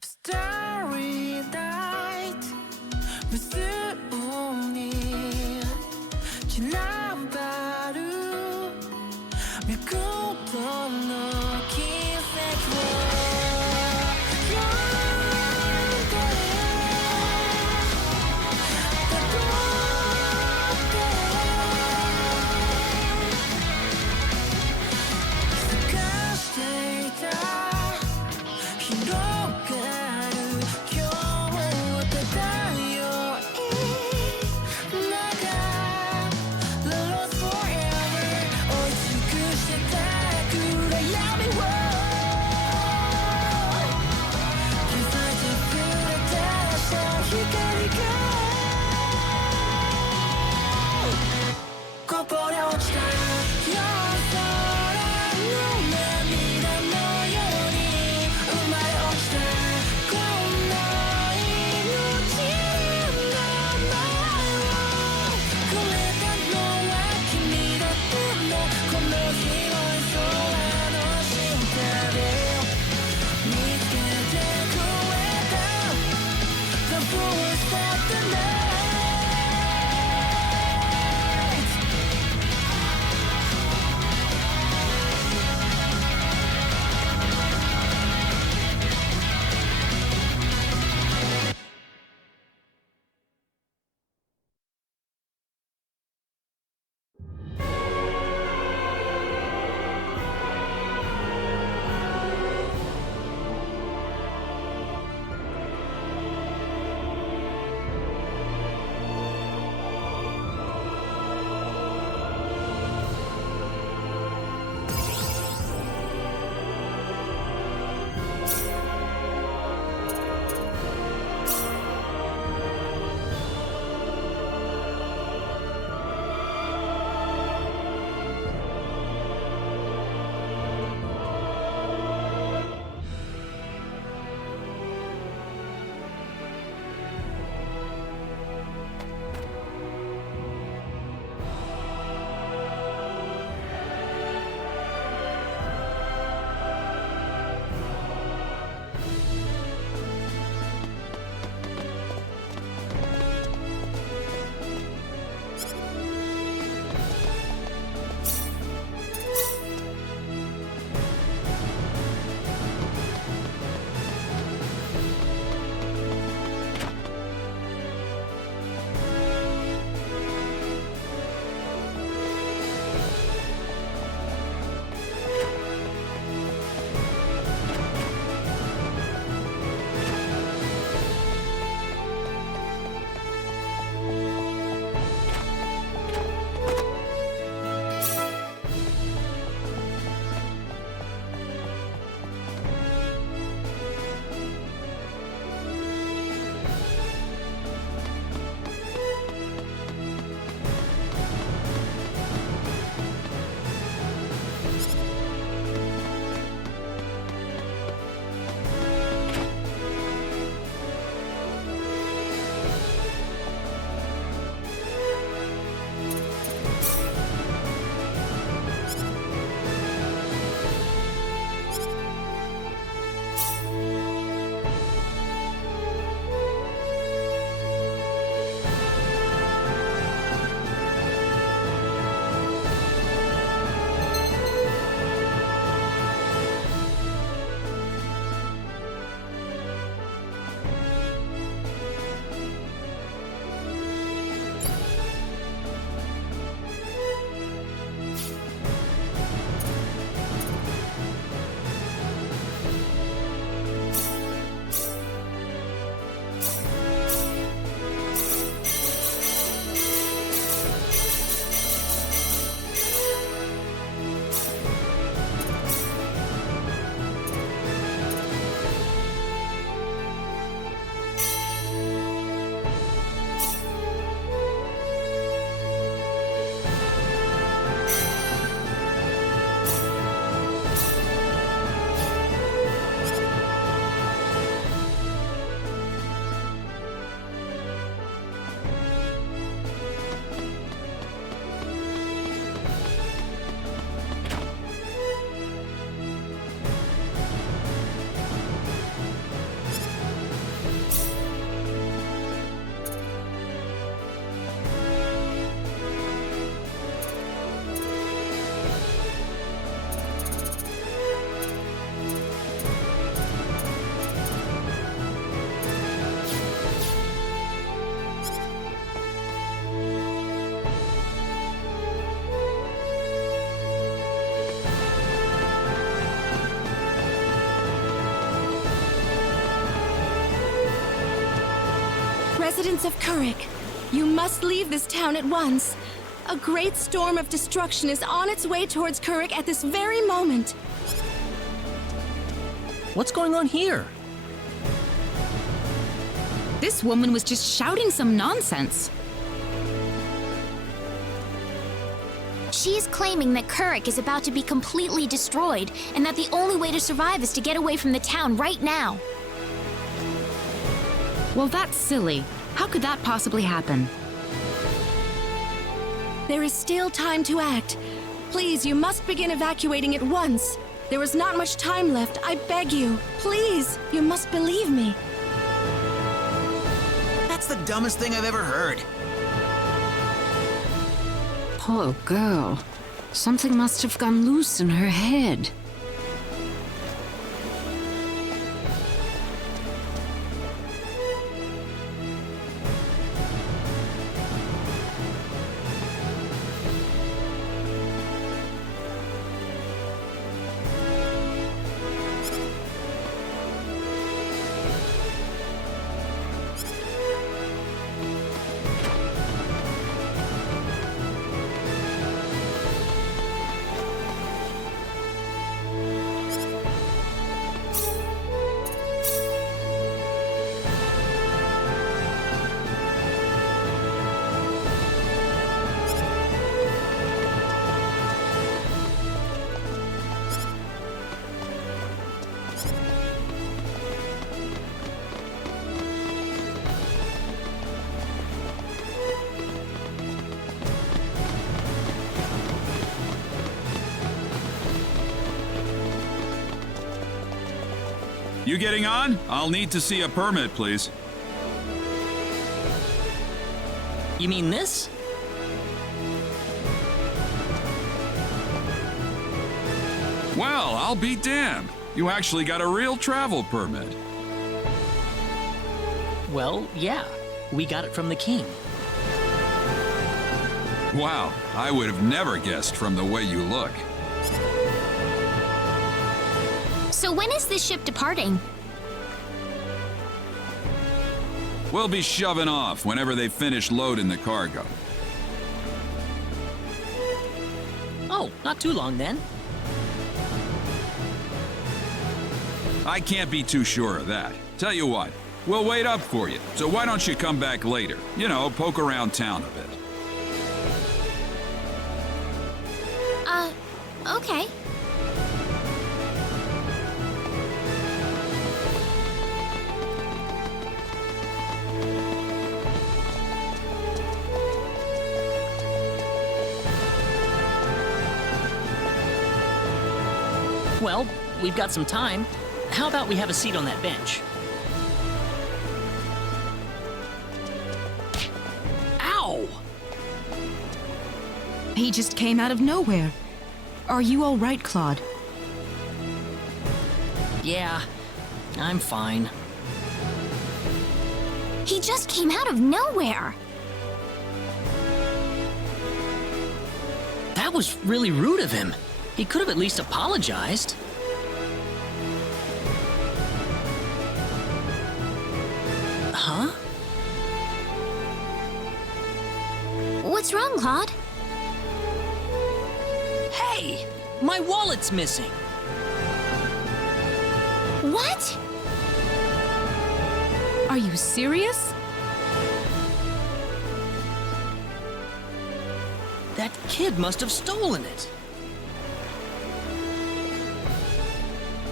Starry night無数に散らばる脈動の奇跡を呼んでたどって探していた広がる距離 Residents of Kurik, you must leave this town at once. A great storm of destruction is on its way towards Kurik at this very moment. What's going on here? This woman was just shouting some nonsense. She's claiming that Kurik is about to be completely destroyed, and that the only way to survive is to get away from the town right now. Well, that's silly. How could that possibly happen? There is still time to act. Please, you must begin evacuating at once. There is not much time left, I beg you. Please, you must believe me. That's the dumbest thing I've ever heard. Poor girl. Something must have gone loose in her head. You getting on? I'll need to see a permit, please. You mean this? Well, I'll be damned. You actually got a real travel permit. Well, yeah. We got it from the king. Wow, I would have never guessed from the way you look. So when is this ship departing? We'll be shoving off whenever they finish loading the cargo. Oh, not too long then. I can't be too sure of that. Tell you what, we'll wait up for you. So why don't you come back later? You know, poke around town a bit. Okay. Well, we've got some time. How about we have a seat on that bench? Ow! He just came out of nowhere. Are you all right, Claude? Yeah, I'm fine. He just came out of nowhere. That was really rude of him. He could have at least apologized. Huh? What's wrong, Claude? Hey! My wallet's missing! What? Are you serious? That kid must have stolen it.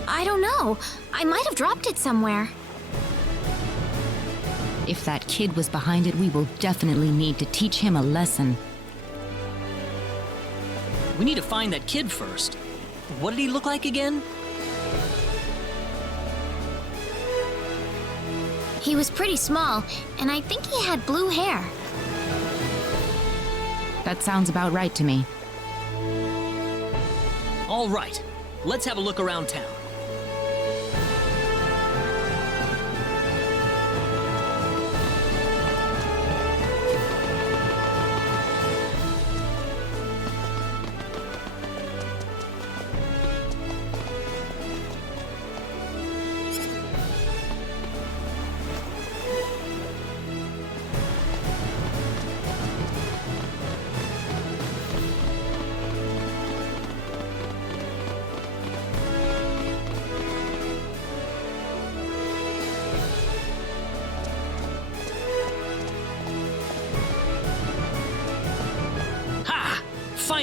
I don't know. I might have dropped it somewhere. If that kid was behind it, we will definitely need to teach him a lesson. We need to find that kid first. What did he look like again? He was pretty small, and I think he had blue hair. That sounds about right to me. All right, let's have a look around town.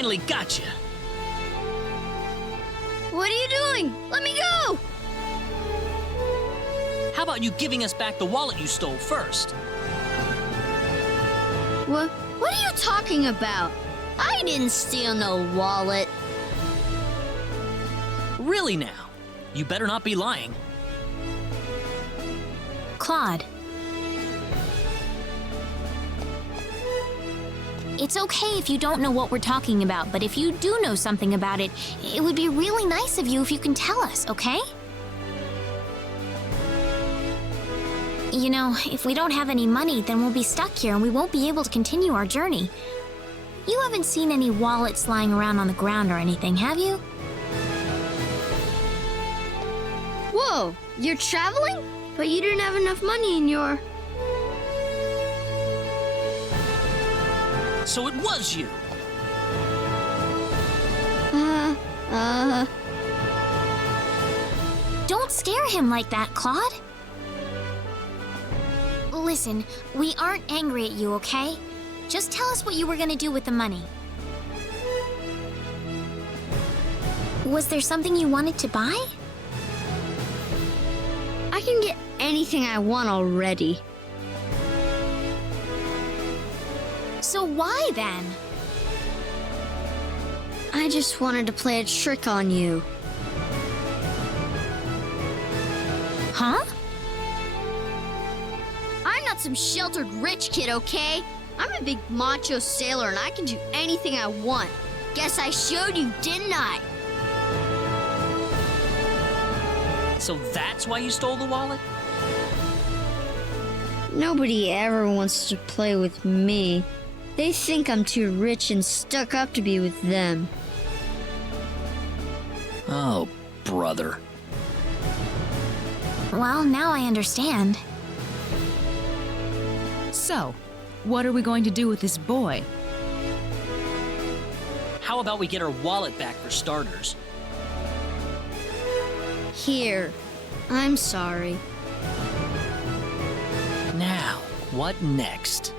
finally got you. What are you doing? Let me go! How about you giving us back the wallet you stole first? What are you talking about? I didn't steal no wallet. Really now? You better not be lying. Claude. It's okay if you don't know what we're talking about, but if you do know something about it, it would be really nice of you if you can tell us, okay? You know, if we don't have any money, then we'll be stuck here and we won't be able to continue our journey. You haven't seen any wallets lying around on the ground or anything, have you? Whoa, you're traveling? But you didn't have enough money in your... So it was you. Don't scare him like that, Claude. Listen, we aren't angry at you, okay? Just tell us what you were gonna do with the money. Was there something you wanted to buy? I can get anything I want already. So why then? I just wanted to play a trick on you. Huh? I'm not some sheltered rich kid, okay? I'm a big macho sailor and I can do anything I want. Guess I showed you, didn't I? So that's why you stole the wallet? Nobody ever wants to play with me. They think I'm too rich and stuck up to be with them. Oh, brother. Well, now I understand. So, what are we going to do with this boy? How about we get our wallet back for starters? Here, I'm sorry. Now, what next?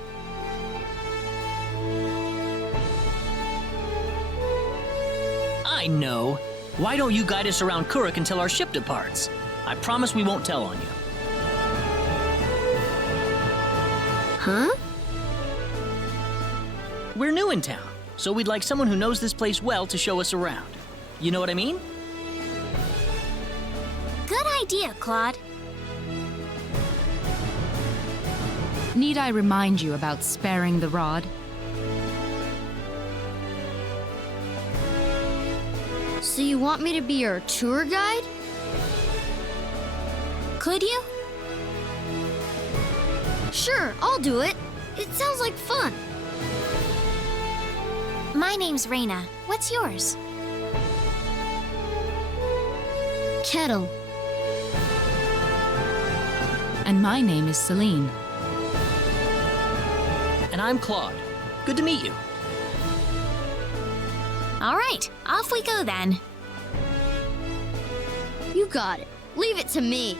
I know. Why don't you guide us around Kuruk until our ship departs? I promise we won't tell on you. Huh? We're new in town, so we'd like someone who knows this place well to show us around. You know what I mean? Good idea, Claude. Need I remind you about sparing the rod? So you want me to be your tour guide? Could you? Sure, I'll do it. It sounds like fun. My name's Reina. What's yours? Kettle. And my name is Celine. And I'm Claude. Good to meet you. All right, off we go then. You got it. Leave it to me.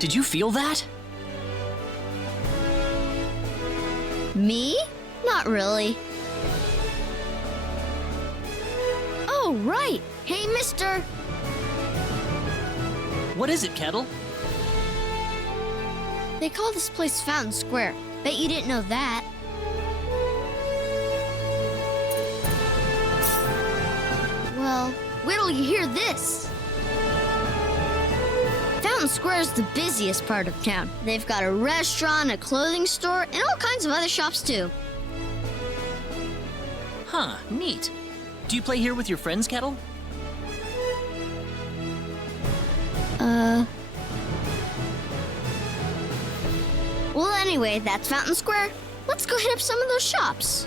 Did you feel that? Me? Not really. Oh, right. Hey, mister. What is it, Kettle? They call this place Fountain Square. Bet you didn't know that. Well, wait till you hear this. Fountain Square is the busiest part of town. They've got a restaurant, a clothing store, and all kinds of other shops too. Huh, neat. Do you play here with your friends, Kettle? Well, anyway, that's Fountain Square. Let's go hit up some of those shops.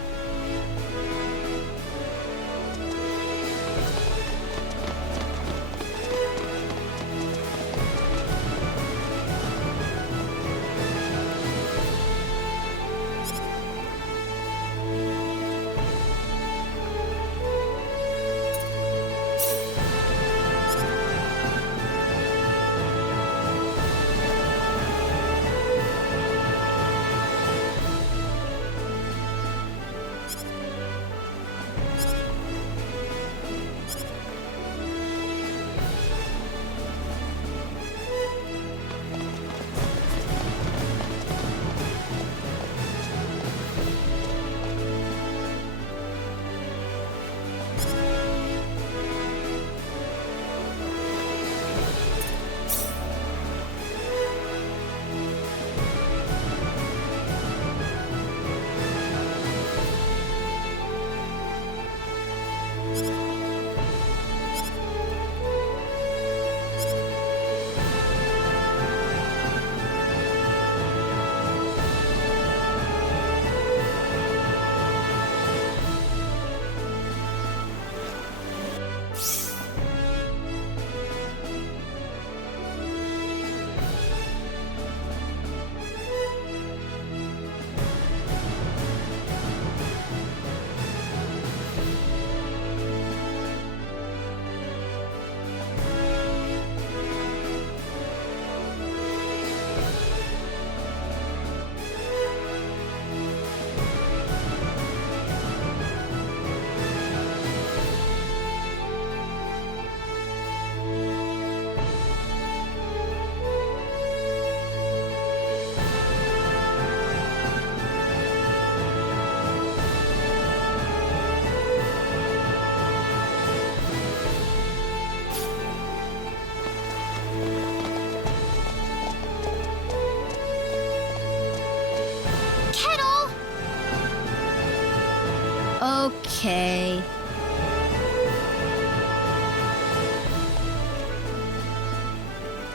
Okay.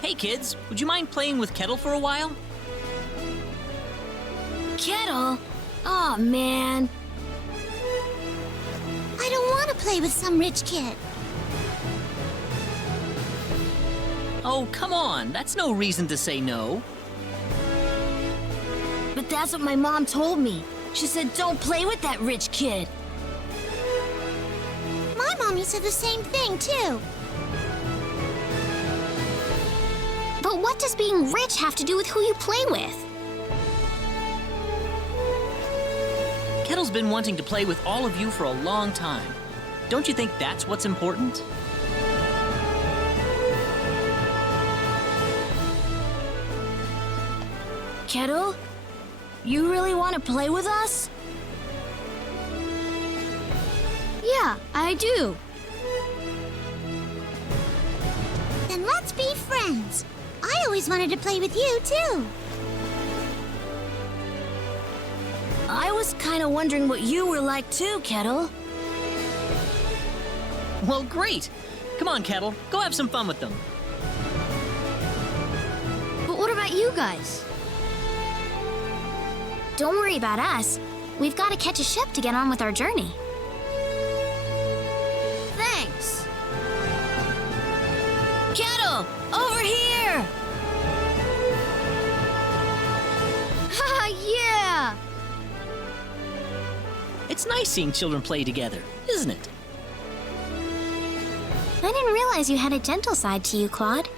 Hey kids, would you mind playing with Kettle for a while? Kettle? Oh man. I don't want to play with some rich kid. Oh, come on, that's no reason to say no. But that's what my mom told me. She said don't play with that rich kid. My mommy said the same thing too. But what does being rich have to do with who you play with? Kettle's been wanting to play with all of you for a long time. Don't you think that's what's important? Kettle? You really want to play with us? Yeah, I do. Then let's be friends. I always wanted to play with you, too. I was kind of wondering what you were like, too, Kettle. Well, great. Come on, Kettle, go have some fun with them. But what about you guys? Don't worry about us. We've got to catch a ship to get on with our journey. Thanks. Kettle, over here! Haha, yeah! It's nice seeing children play together, isn't it? I didn't realize you had a gentle side to you, Claude.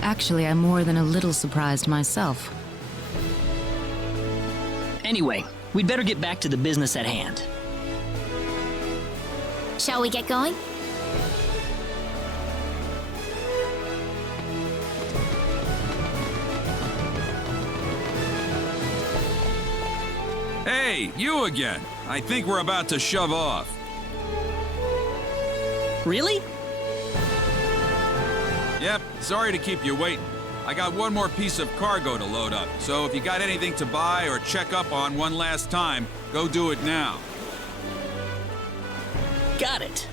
Actually, I'm more than a little surprised myself. Anyway, we'd better get back to the business at hand. Shall we get going? Hey, you again. I think we're about to shove off. Really? Yep, sorry to keep you waiting. I got one more piece of cargo to load up, so if you got anything to buy or check up on one last time, go do it now. Got it.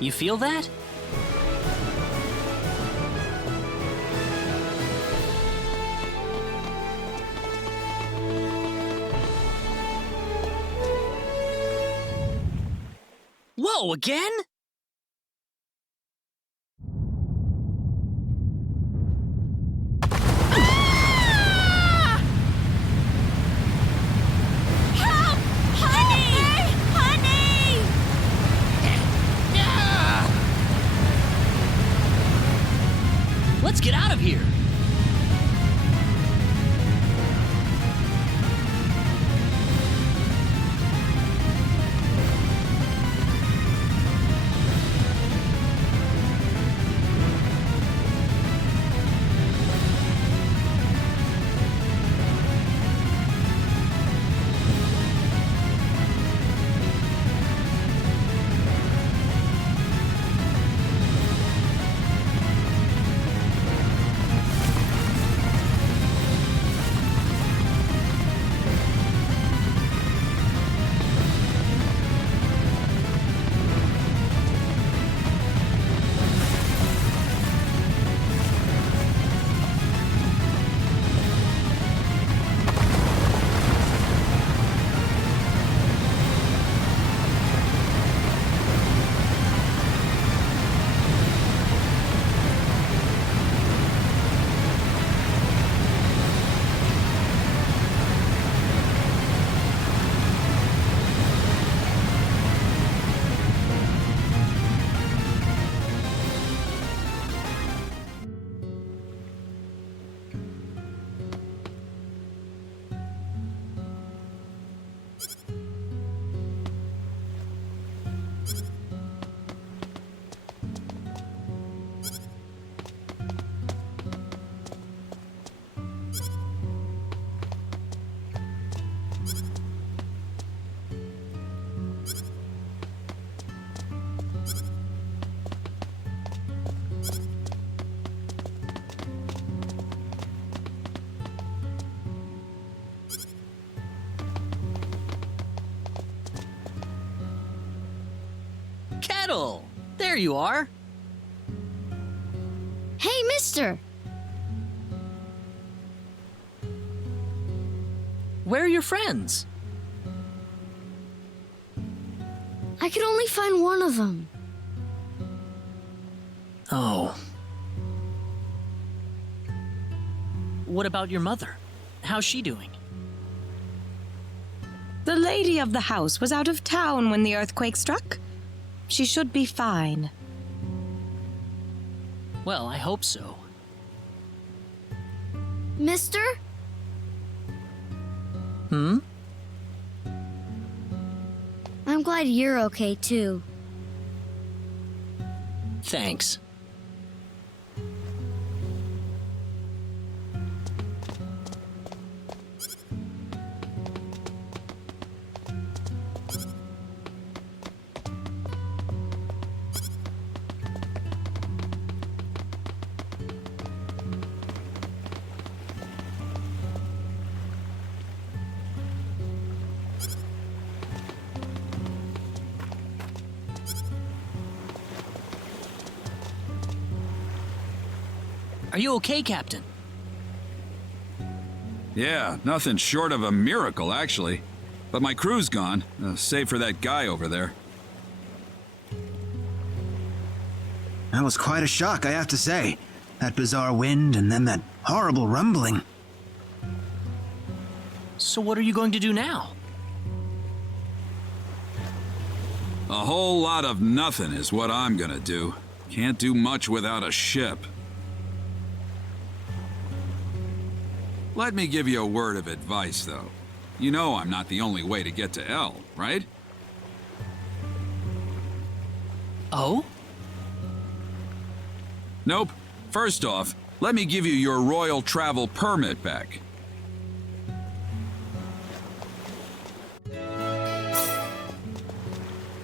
You feel that? Whoa, again? Let's get out of here! there you are. Hey, mister! Where are your friends? I could only find one of them. Oh. What about your mother? How's she doing? The lady of the house was out of town when the earthquake struck. She should be fine. Well, I hope so. Mister? Hmm? I'm glad you're okay, too. Thanks. Are you okay, Captain? Yeah, nothing short of a miracle, actually. But my crew's gone, save for that guy over there. That was quite a shock, I have to say. That bizarre wind and then that horrible rumbling. So what are you going to do now? A whole lot of nothing is what I'm gonna do. Can't do much without a ship. Let me give you a word of advice, though. You know I'm not the only way to get to El, right? Oh? Nope. First off, let me give you your royal travel permit back.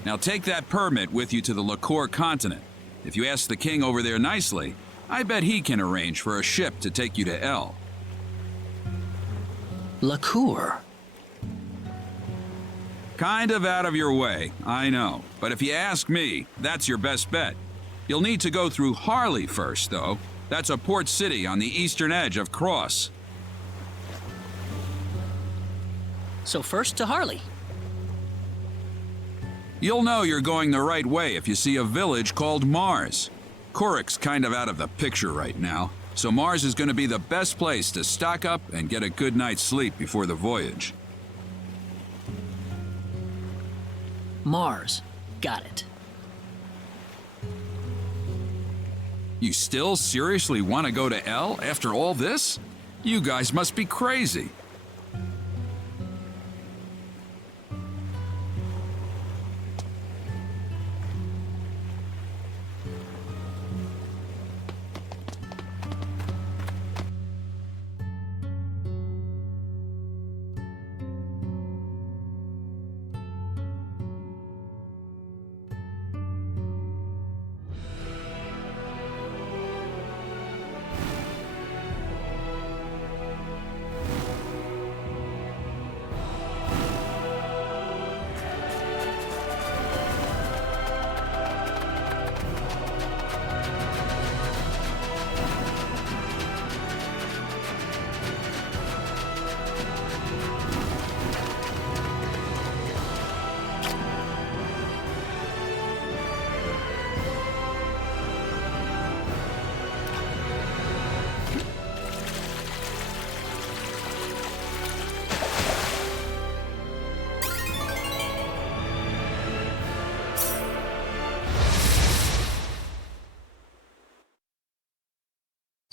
Now take that permit with you to the Lacour continent. If you ask the king over there nicely, I bet he can arrange for a ship to take you to El. Lacour? Kind of out of your way, I know. But if you ask me, that's your best bet. You'll need to go through Harley first, though. That's a port city on the eastern edge of Cross. So first to Harley. You'll know you're going the right way if you see a village called Mars. Kuruk's kind of out of the picture right now, so Mars is going to be the best place to stock up and get a good night's sleep before the voyage. Mars. Got it. You still seriously want to go to El after all this? You guys must be crazy.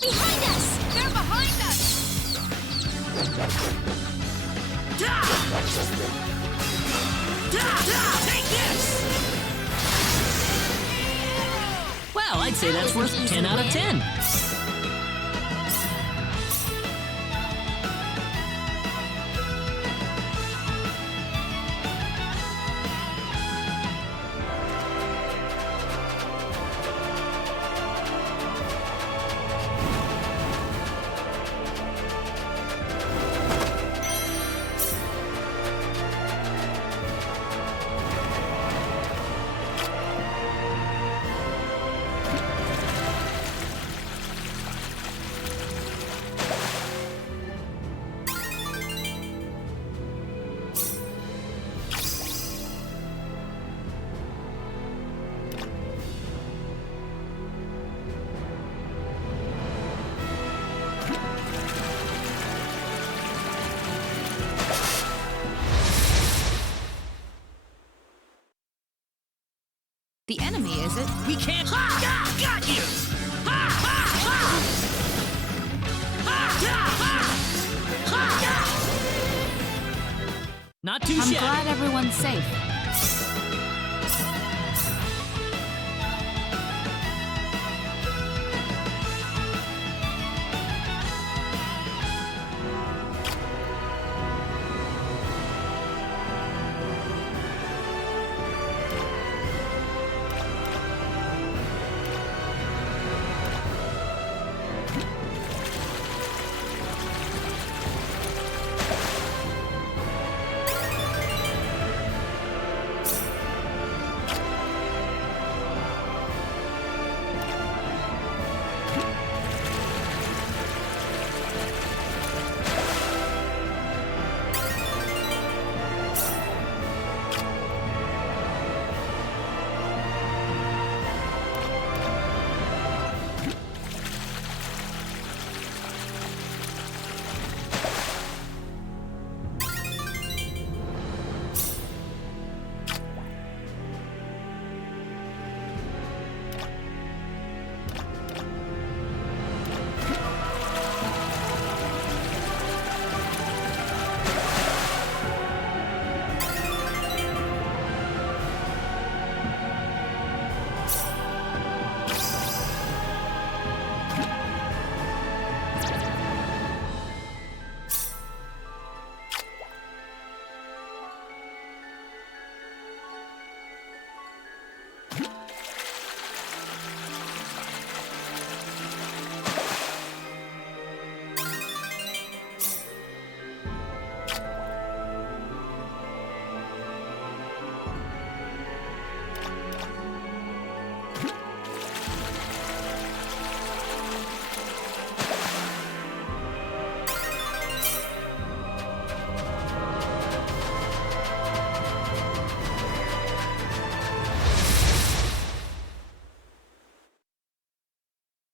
Behind us! They're behind us! Take this! Well, I'd say that's worth 10 out of 10. me, is it? We can't. Ha! Got you! Ha! Ha! Ha! Ha! Ha! Ha! Not too I'm shabby. glad everyone's safe.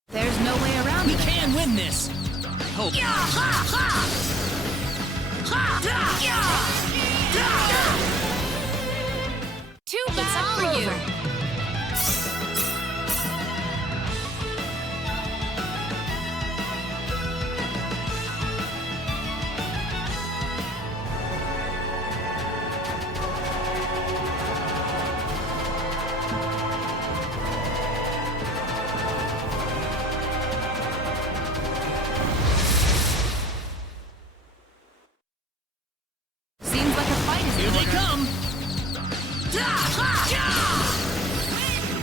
There's no way around We it. can win this. I hope. Yeah! Ha! Ha! Ha! Da! Yeah! Da! Too It's bad all for you. over. Seems like a fight is Here in they order. come. Da! Ha! Yeah!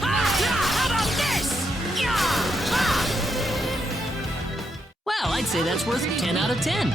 Ha! Da! How about this? Yeah! Ha! Well, I'd say that's worth 10 out of 10.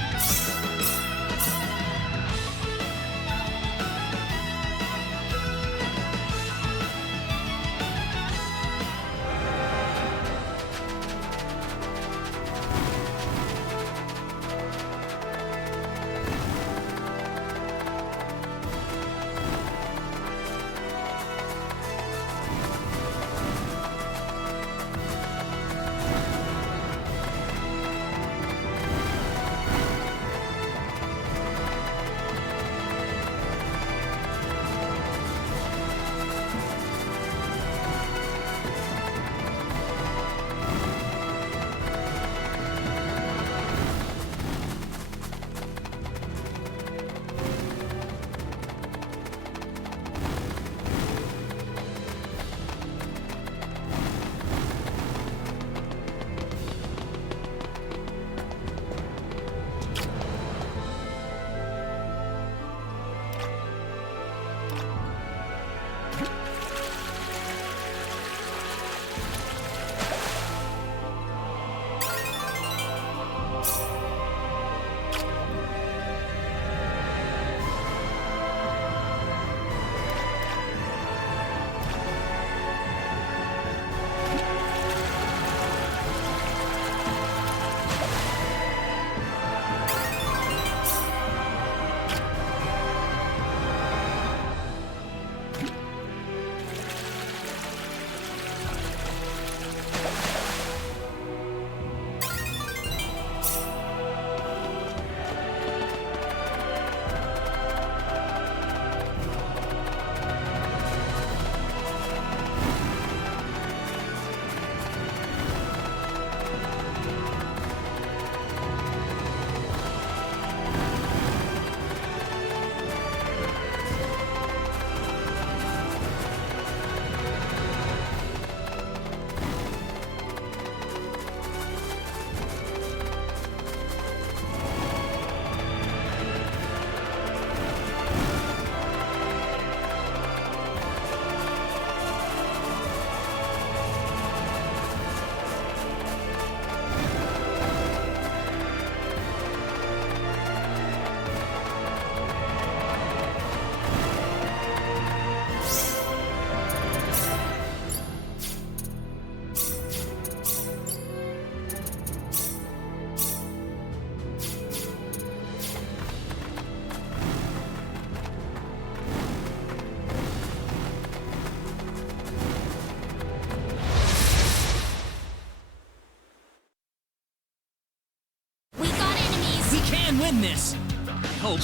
win this. I hope.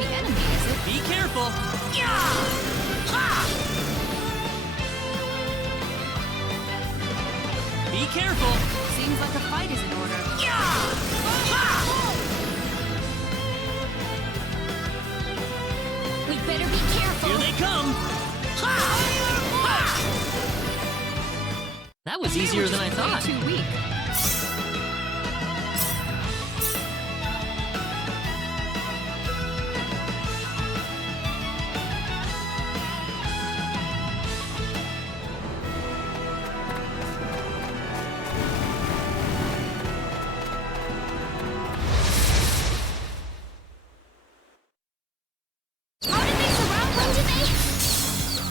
The enemy is it? Be careful. Be careful. Seems like a fight is in order. We better be careful. Here they come. That was easier than I thought. Too weak. How did they surround? When did they?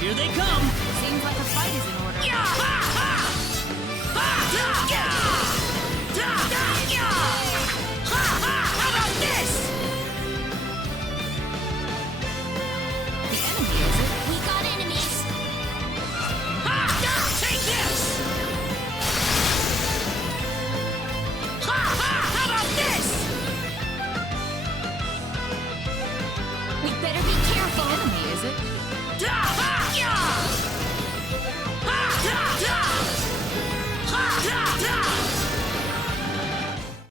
Here they come. Seems like a fight is in order. How about this? The enemy is it? We got enemies. Take this! How about this? We better be careful. The enemy is it?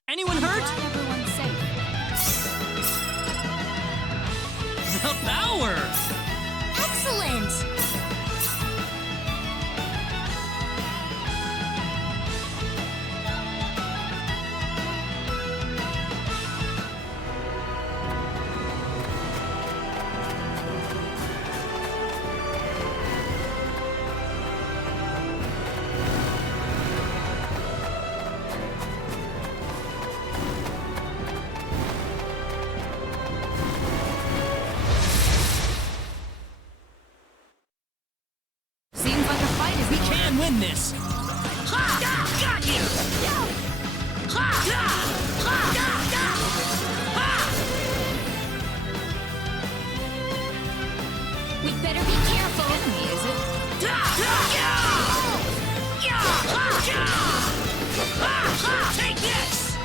Anyone hurt? Glad everyone's safe. The power. Excellent. Seems like a fight is We in order. can win this. Got you! We better be careful. The enemy is it? Take this!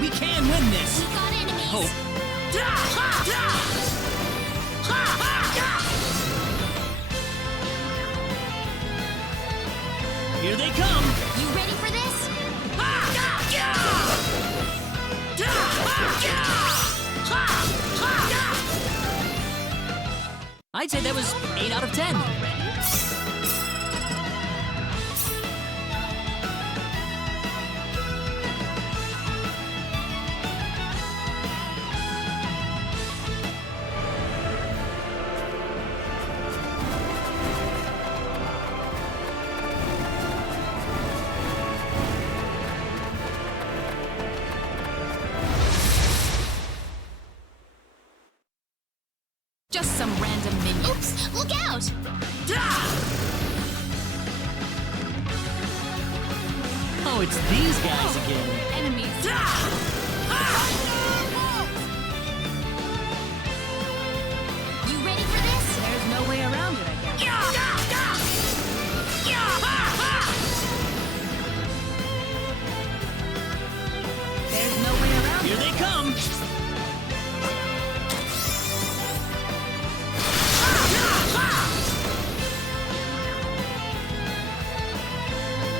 We can win this. We got enemies. Hope. Here they come. You ready for this? I'd say that was 8 out of 10. Just some random minion. Oops! Look out! Oh, it's these guys again. Enemies. You ready for this? There's no way around it, I guess. There's no way around Here it. they come.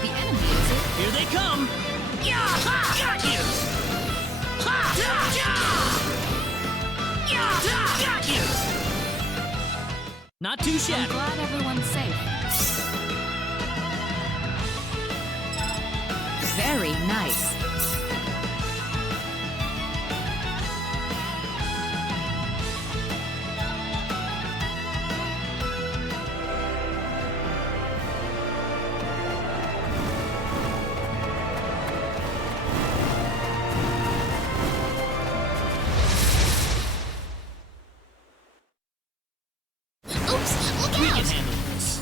The enemy is it? Here they come. Got you! Got you! Not too I'm shabby. glad everyone's safe. Very nice. Oops! Look We can out! handle this.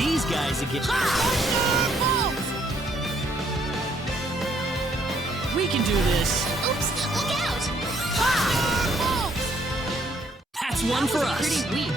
these guys again. We can do this. Oops, look out! That's one for us. Pretty weak.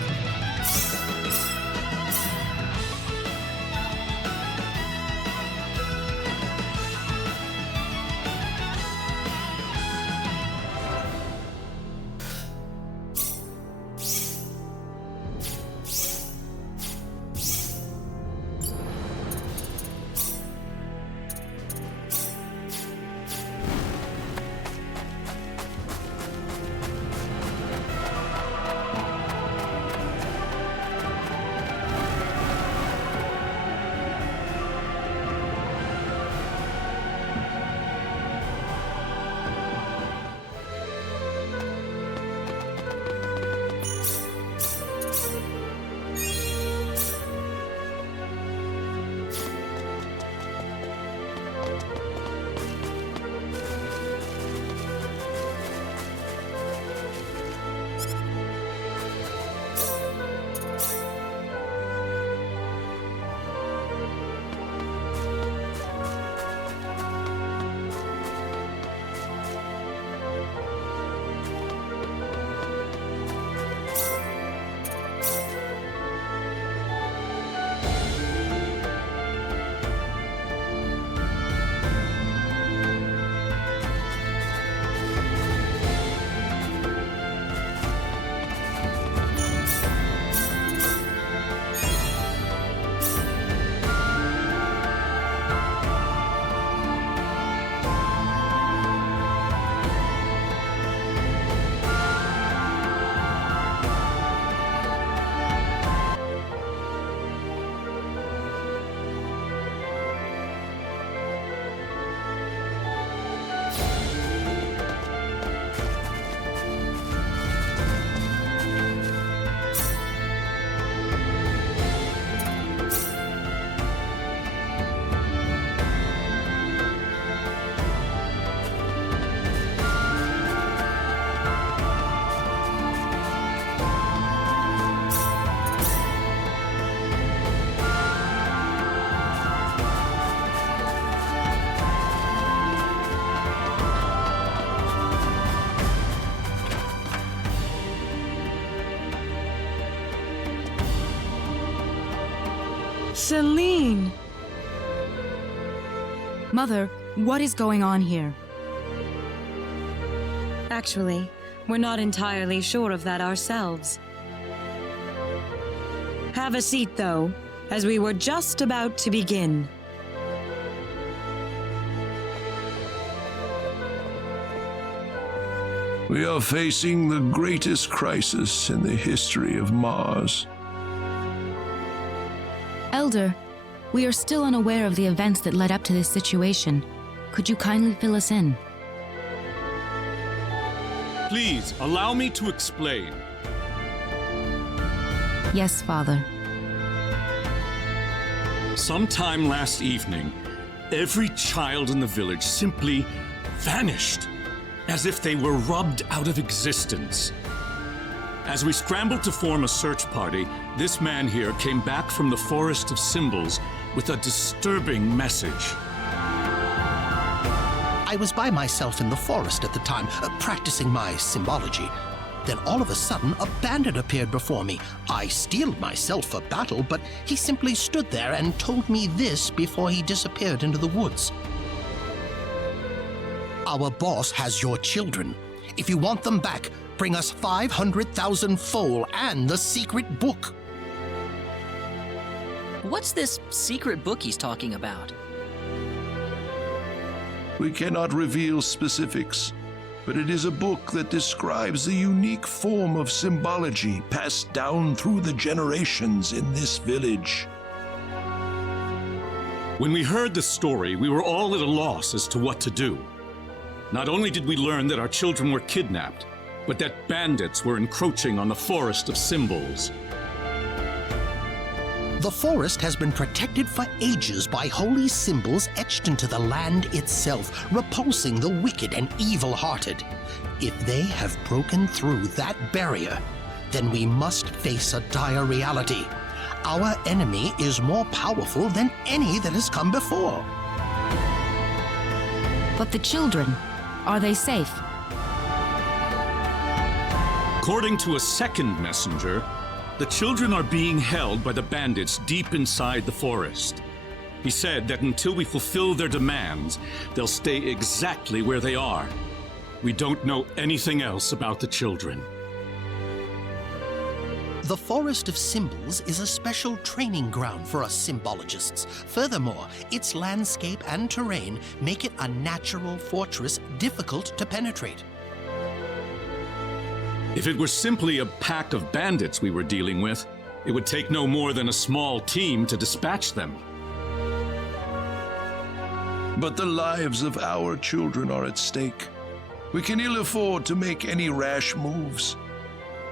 Celine! Mother, what is going on here? Actually, we're not entirely sure of that ourselves. Have a seat, though, as we were just about to begin. We are facing the greatest crisis in the history of Mars. Elder, we are still unaware of the events that led up to this situation. Could you kindly fill us in? Please, allow me to explain. Yes, Father. Sometime last evening, every child in the village simply vanished, as if they were rubbed out of existence. As we scrambled to form a search party, this man here came back from the Forest of Symbols with a disturbing message. I was by myself in the forest at the time, practicing my symbology. Then all of a sudden, a bandit appeared before me. I steeled myself for battle, but he simply stood there and told me this before he disappeared into the woods. Our boss has your children. If you want them back, bring us 500,000 foal and the secret book. What's this secret book he's talking about? We cannot reveal specifics, but it is a book that describes the unique form of symbology passed down through the generations in this village. When we heard the story, we were all at a loss as to what to do. Not only did we learn that our children were kidnapped, but that bandits were encroaching on the Forest of Symbols. The forest has been protected for ages by holy symbols etched into the land itself, repulsing the wicked and evil-hearted. If they have broken through that barrier, then we must face a dire reality. Our enemy is more powerful than any that has come before. But the children, are they safe? According to a second messenger, the children are being held by the bandits deep inside the forest. He said that until we fulfill their demands, they'll stay exactly where they are. We don't know anything else about the children. The Forest of Symbols is a special training ground for us symbologists. Furthermore, its landscape and terrain make it a natural fortress difficult to penetrate. If it were simply a pack of bandits we were dealing with, it would take no more than a small team to dispatch them. But the lives of our children are at stake. We can ill afford to make any rash moves.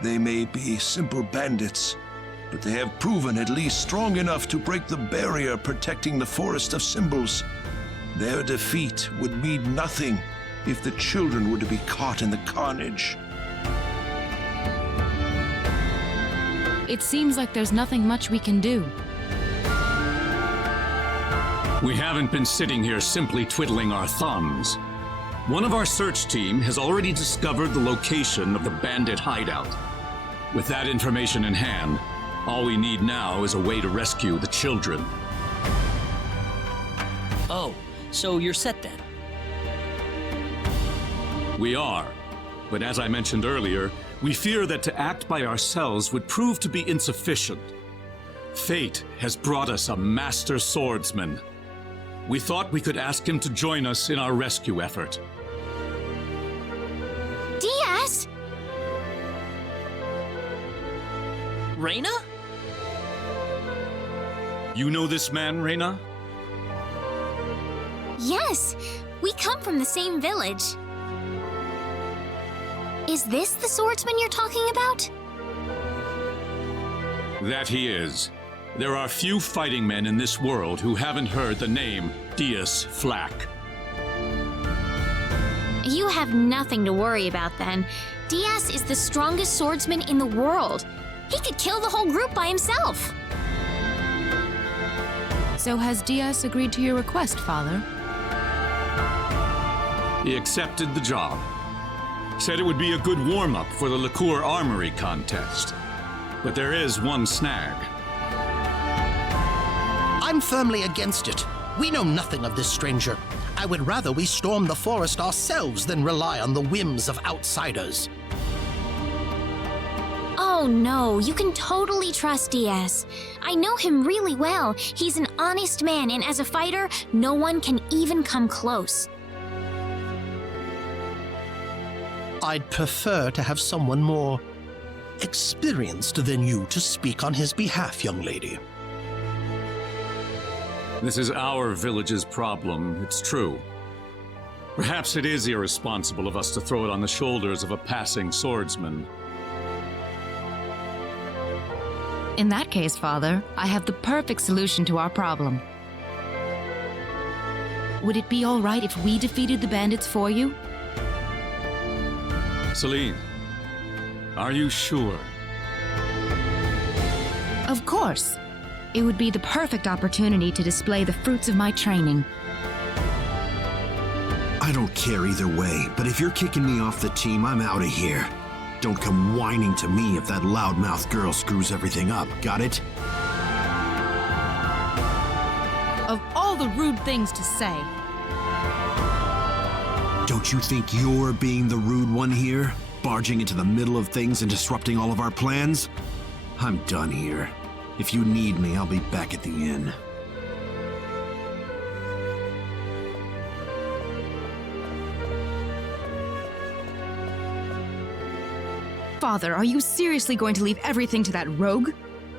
They may be simple bandits, but they have proven at least strong enough to break the barrier protecting the Forest of Symbols. Their defeat would mean nothing if the children were to be caught in the carnage. It seems like there's nothing much we can do. We haven't been sitting here simply twiddling our thumbs. One of our search team has already discovered the location of the bandit hideout. With that information in hand, all we need now is a way to rescue the children. Oh, so you're set then? We are. But as I mentioned earlier, we fear that to act by ourselves would prove to be insufficient. Fate has brought us a master swordsman. We thought we could ask him to join us in our rescue effort. Diaz! Reyna? You know this man, Reyna? Yes, we come from the same village. Is this the swordsman you're talking about? That he is. There are few fighting men in this world who haven't heard the name Diaz Flack. You have nothing to worry about then. Diaz is the strongest swordsman in the world. He could kill the whole group by himself. So has Diaz agreed to your request, Father? He accepted the job. Said it would be a good warm-up for the Liqueur Armory contest. But there is one snag. I'm firmly against it. We know nothing of this stranger. I would rather we storm the forest ourselves than rely on the whims of outsiders. Oh no, you can totally trust Diaz. I know him really well. He's an honest man, and as a fighter, no one can even come close. I'd prefer to have someone more experienced than you to speak on his behalf, young lady. This is our village's problem, it's true. Perhaps it is irresponsible of us to throw it on the shoulders of a passing swordsman. In that case, Father, I have the perfect solution to our problem. Would it be all right if we defeated the bandits for you? Celine, are you sure? Of course. It would be the perfect opportunity to display the fruits of my training. I don't care either way, but if you're kicking me off the team, I'm out of here. Don't come whining to me if that loudmouth girl screws everything up, got it? Of all the rude things to say. Don't you think you're being the rude one here? Barging into the middle of things and disrupting all of our plans? I'm done here. If you need me, I'll be back at the inn. Father, are you seriously going to leave everything to that rogue?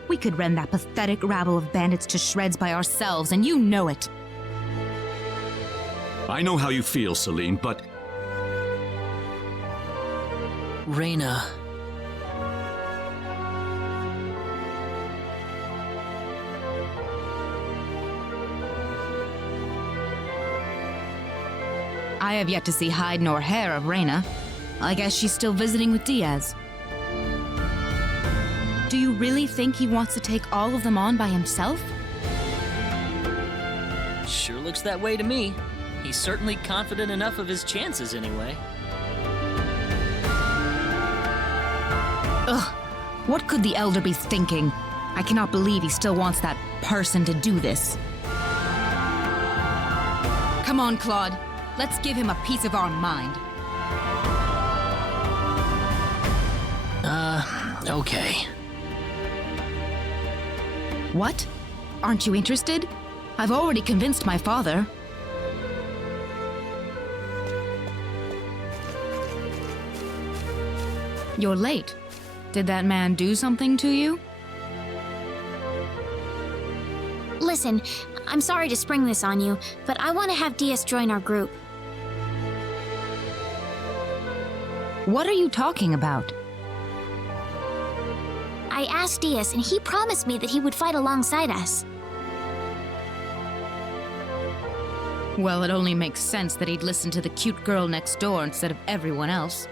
We could rend that pathetic rabble of bandits to shreds by ourselves, and you know it. I know how you feel, Celine, but... Reyna. I have yet to see hide nor hair of Reyna. I guess she's still visiting with Diaz. Do you really think he wants to take all of them on by himself? Sure looks that way to me. He's certainly confident enough of his chances anyway. Ugh, what could the Elder be thinking? I cannot believe he still wants that person to do this. Come on, Claude. Let's give him a piece of our mind. Okay. What? Aren't you interested? I've already convinced my father. You're late. Did that man do something to you? Listen, I'm sorry to spring this on you, but I want to have Diaz join our group. What are you talking about? I asked Diaz, and he promised me that he would fight alongside us. Well, it only makes sense that he'd listen to the cute girl next door instead of everyone else.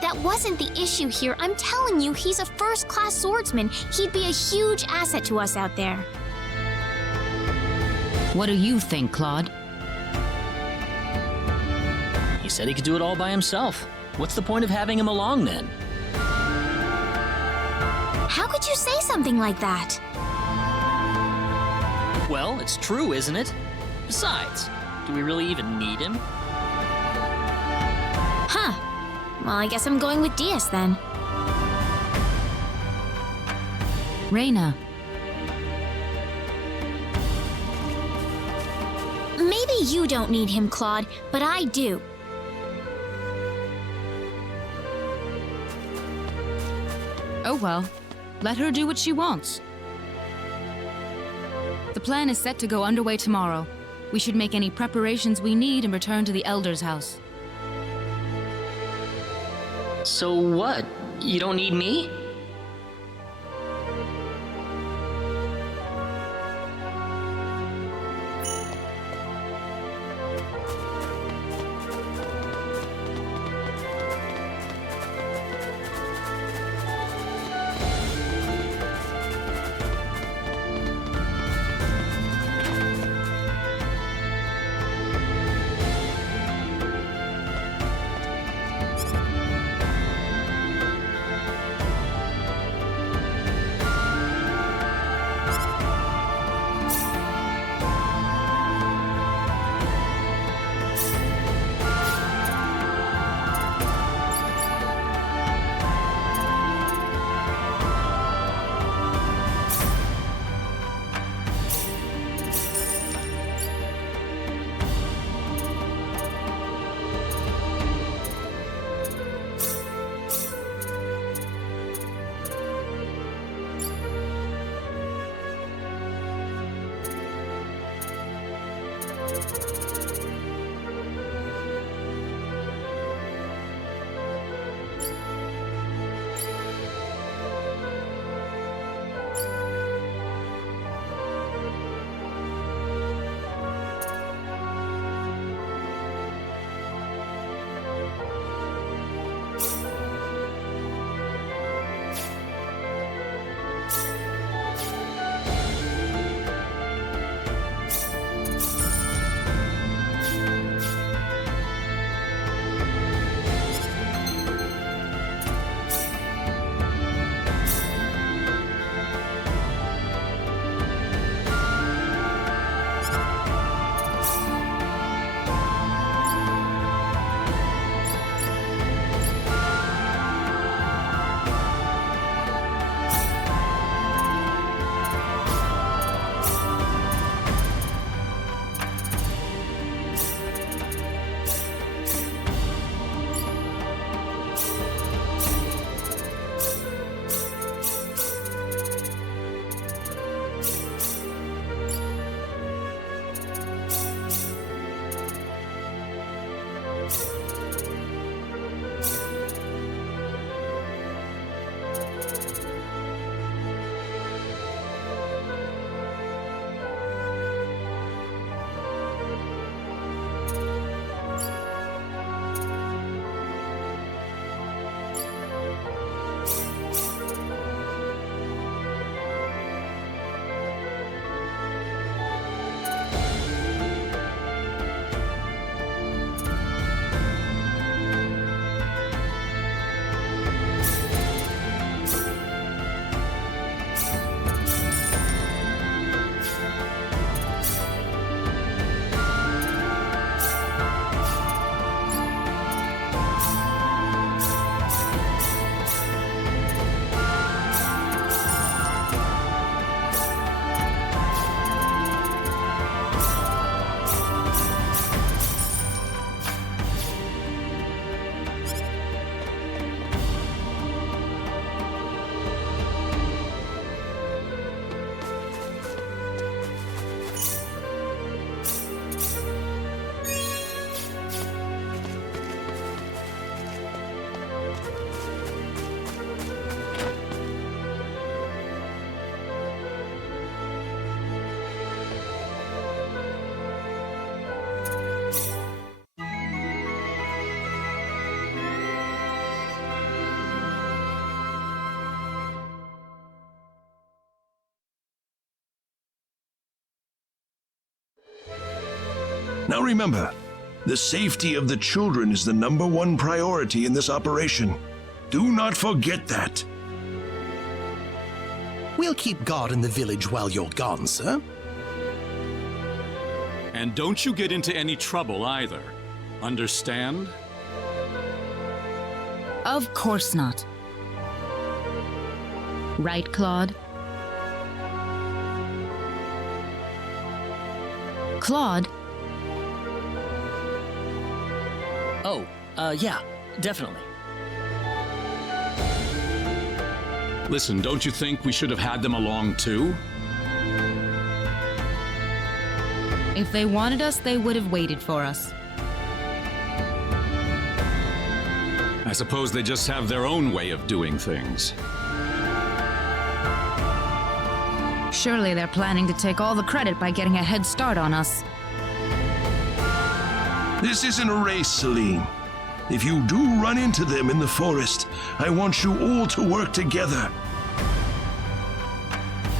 That wasn't the issue here. I'm telling you, he's a first-class swordsman. He'd be a huge asset to us out there. What do you think, Claude? He said he could do it all by himself. What's the point of having him along then? How could you say something like that? Well, it's true, isn't it? Besides, do we really even need him? Huh. Well, I guess I'm going with Diaz then. Reyna. Maybe you don't need him, Claude, but I do. Oh well. Let her do what she wants. The plan is set to go underway tomorrow. We should make any preparations we need and return to the Elder's house. So what? You don't need me? Now remember, the safety of the children is the #1 priority in this operation. Do not forget that. We'll keep guard in the village while you're gone, sir. And don't you get into any trouble either. Understand? Of course not. Right, Claude? Claude? Oh, yeah, definitely. Listen, don't you think we should have had them along too? If they wanted us, they would have waited for us. I suppose they just have their own way of doing things. Surely they're planning to take all the credit by getting a head start on us. This isn't a race, Celine. If you do run into them in the forest, I want you all to work together.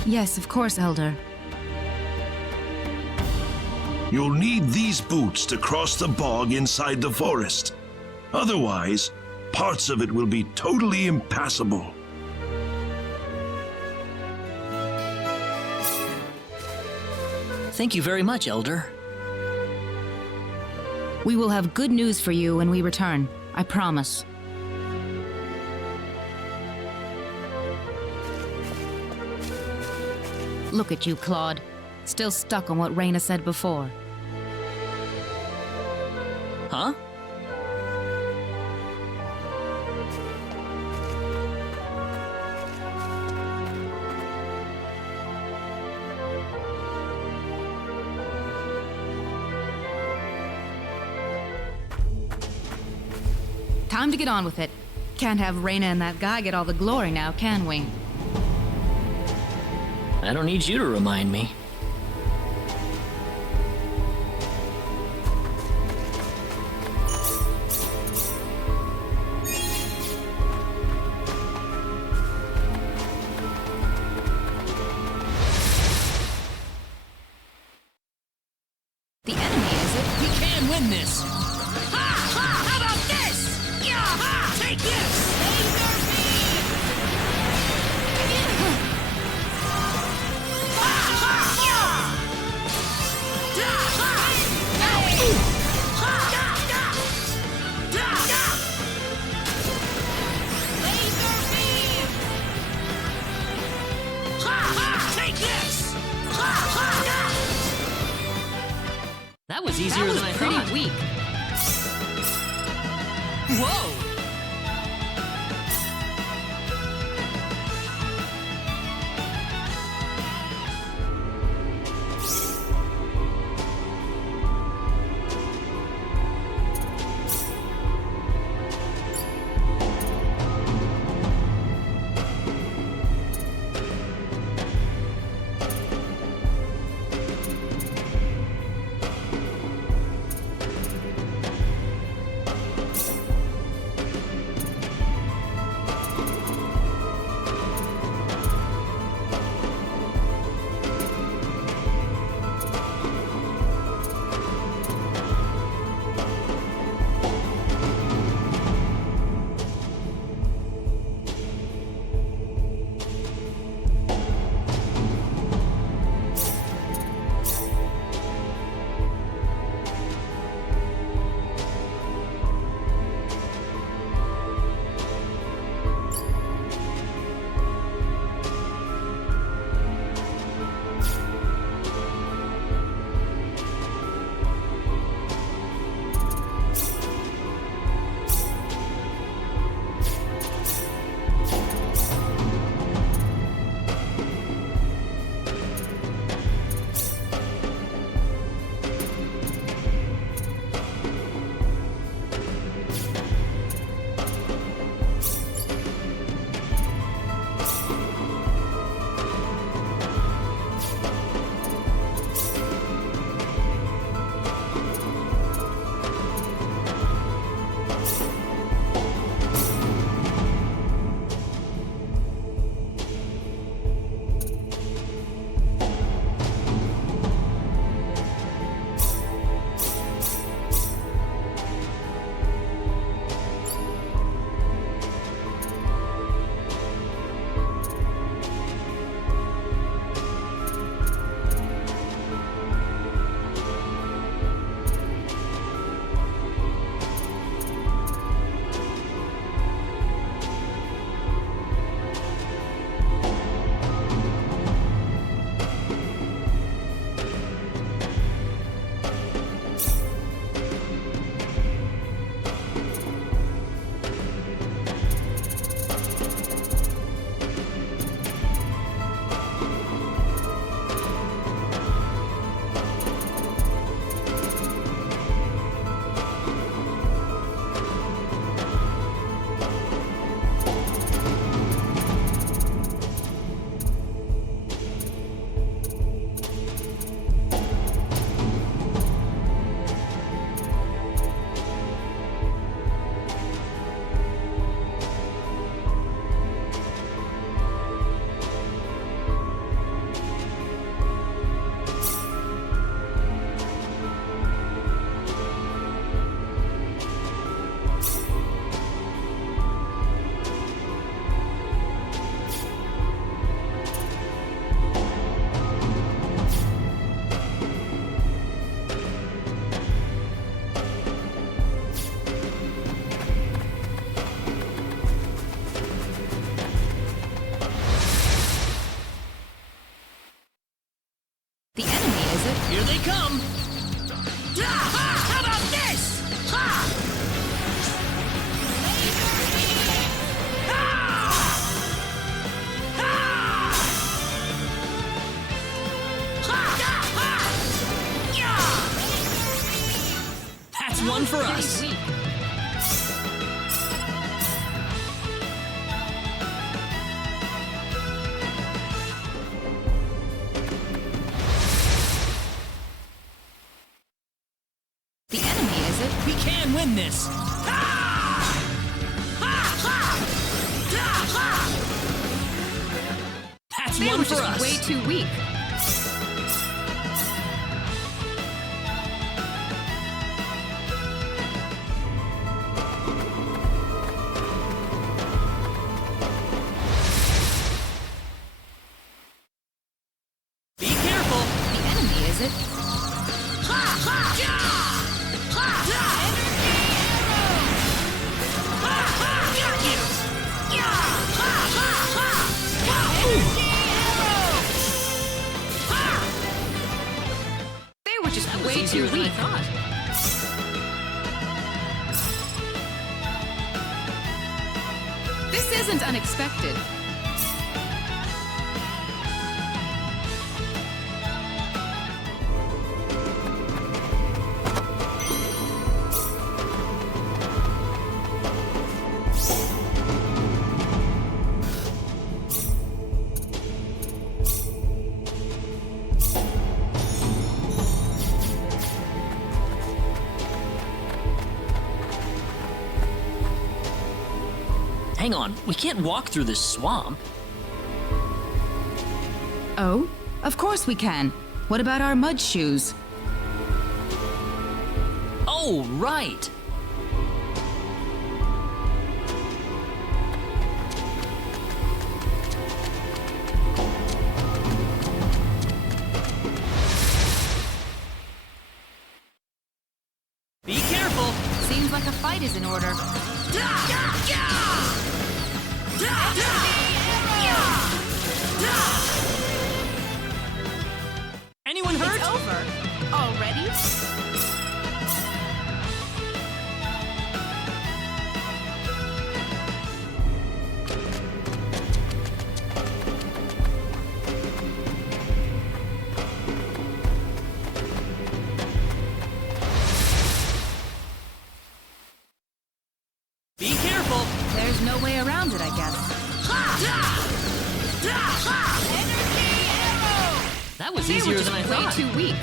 Yes, of course, Elder. You'll need these boots to cross the bog inside the forest. Otherwise, parts of it will be totally impassable. Thank you very much, Elder. We will have good news for you when we return. I promise. Look at you, Claude. Still stuck on what Raina said before. Huh? Time to get on with it. Can't have Raina and that guy get all the glory now, can we? I don't need you to remind me. The enemy, is it? We can win this! How about this? Take this! Take this! That was easier than I thought. That was pretty weak. Whoa! That's one for us. The enemy, is it? We can win this. That's They one were for just us. way too weak. Be careful. The enemy, is it? They were just That was way easier too than I weak. thought. This isn't unexpected. Hang on, we can't walk through this swamp. Oh, of course we can. What about our mud shoes? Oh, right. Be careful. Seems like a fight is in order. Anyone hurt? It's over. Already? Be careful. There's no way around it, I guess. That was They were easier just than I way thought. too weak.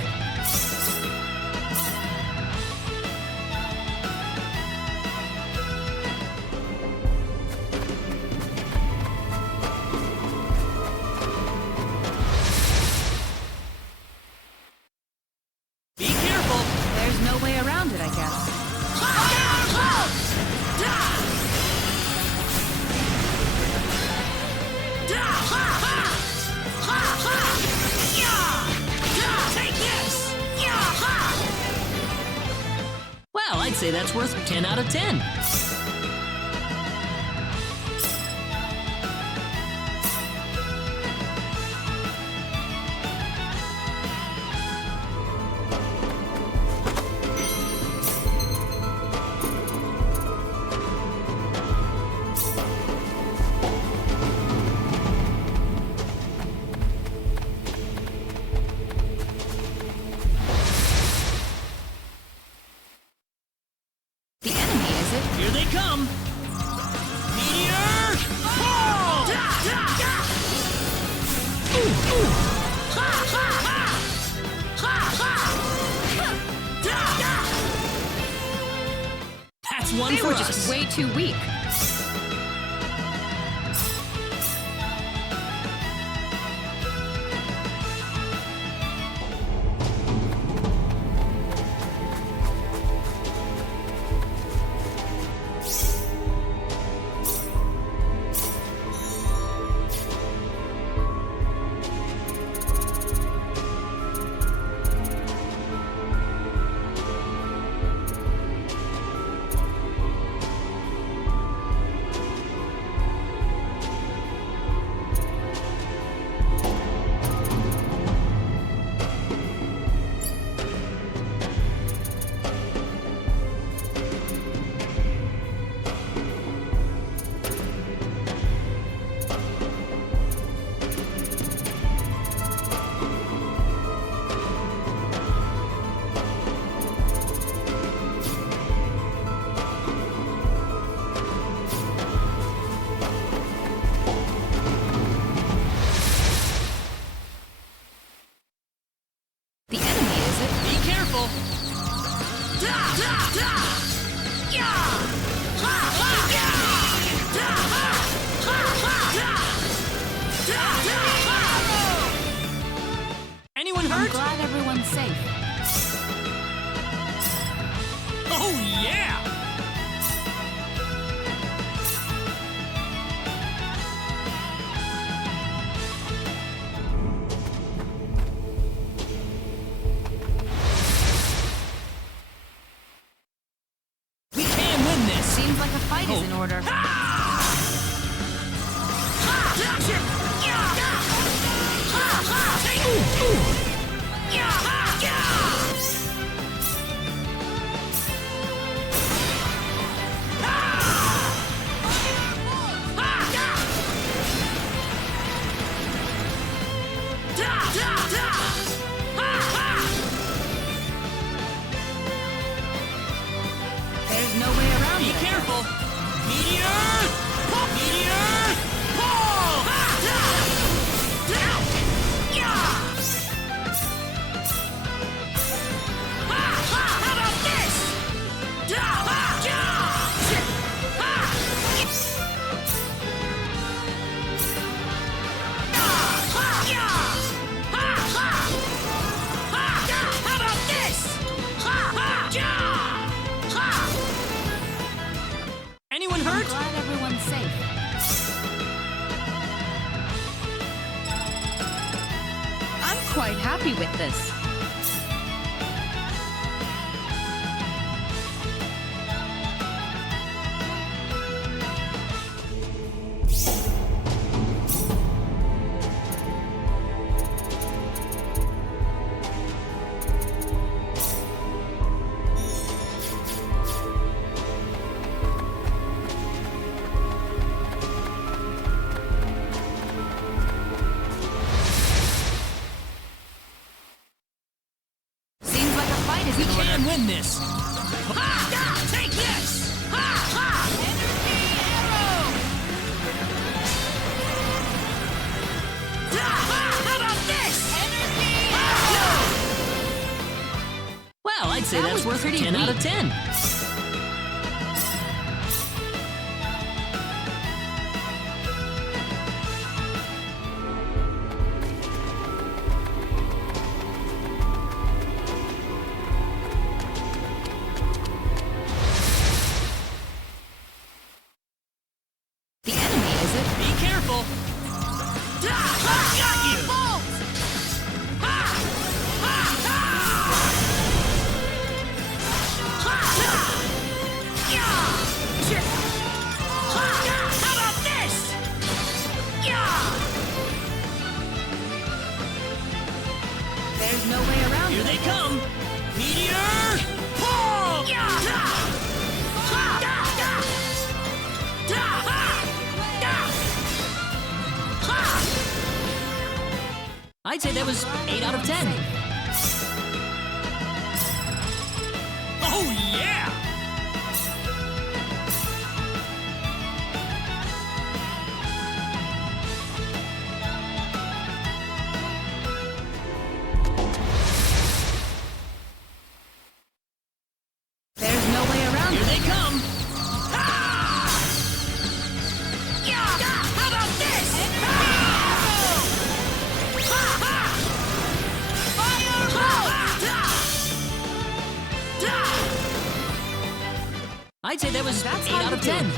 Be careful. There's no way around it, I guess. Take this! Well, I'd say that's worth 10 out of 10. The enemy, is it? Here they come. Meteor! Fall! That's one They for were us. just way too weak. Anyone I'm hurt? glad everyone's safe. Oh, yeah! We can win this! Seems like a fight is in order. There's no way around Be it. careful! Meteor! Meteor! Pull! How about this? How about this? Anyone I'm hurt? glad everyone's safe. I'm quite happy with this. Seems like a fight is We in order. can win this! Take this! Energy arrow! How about this? Energy arrow! Well, I'd say That that's was worth pretty 10 out of weak. 10. The enemy, is it? Be careful! Got you! How about this? There's no way around Here it. they come! Meteor! Pull! I'd say that was 8 out of 10. Oh, yeah! There's no way around Here it. they come! How about this? I'd say that was That's 8 how out you of do 10. it.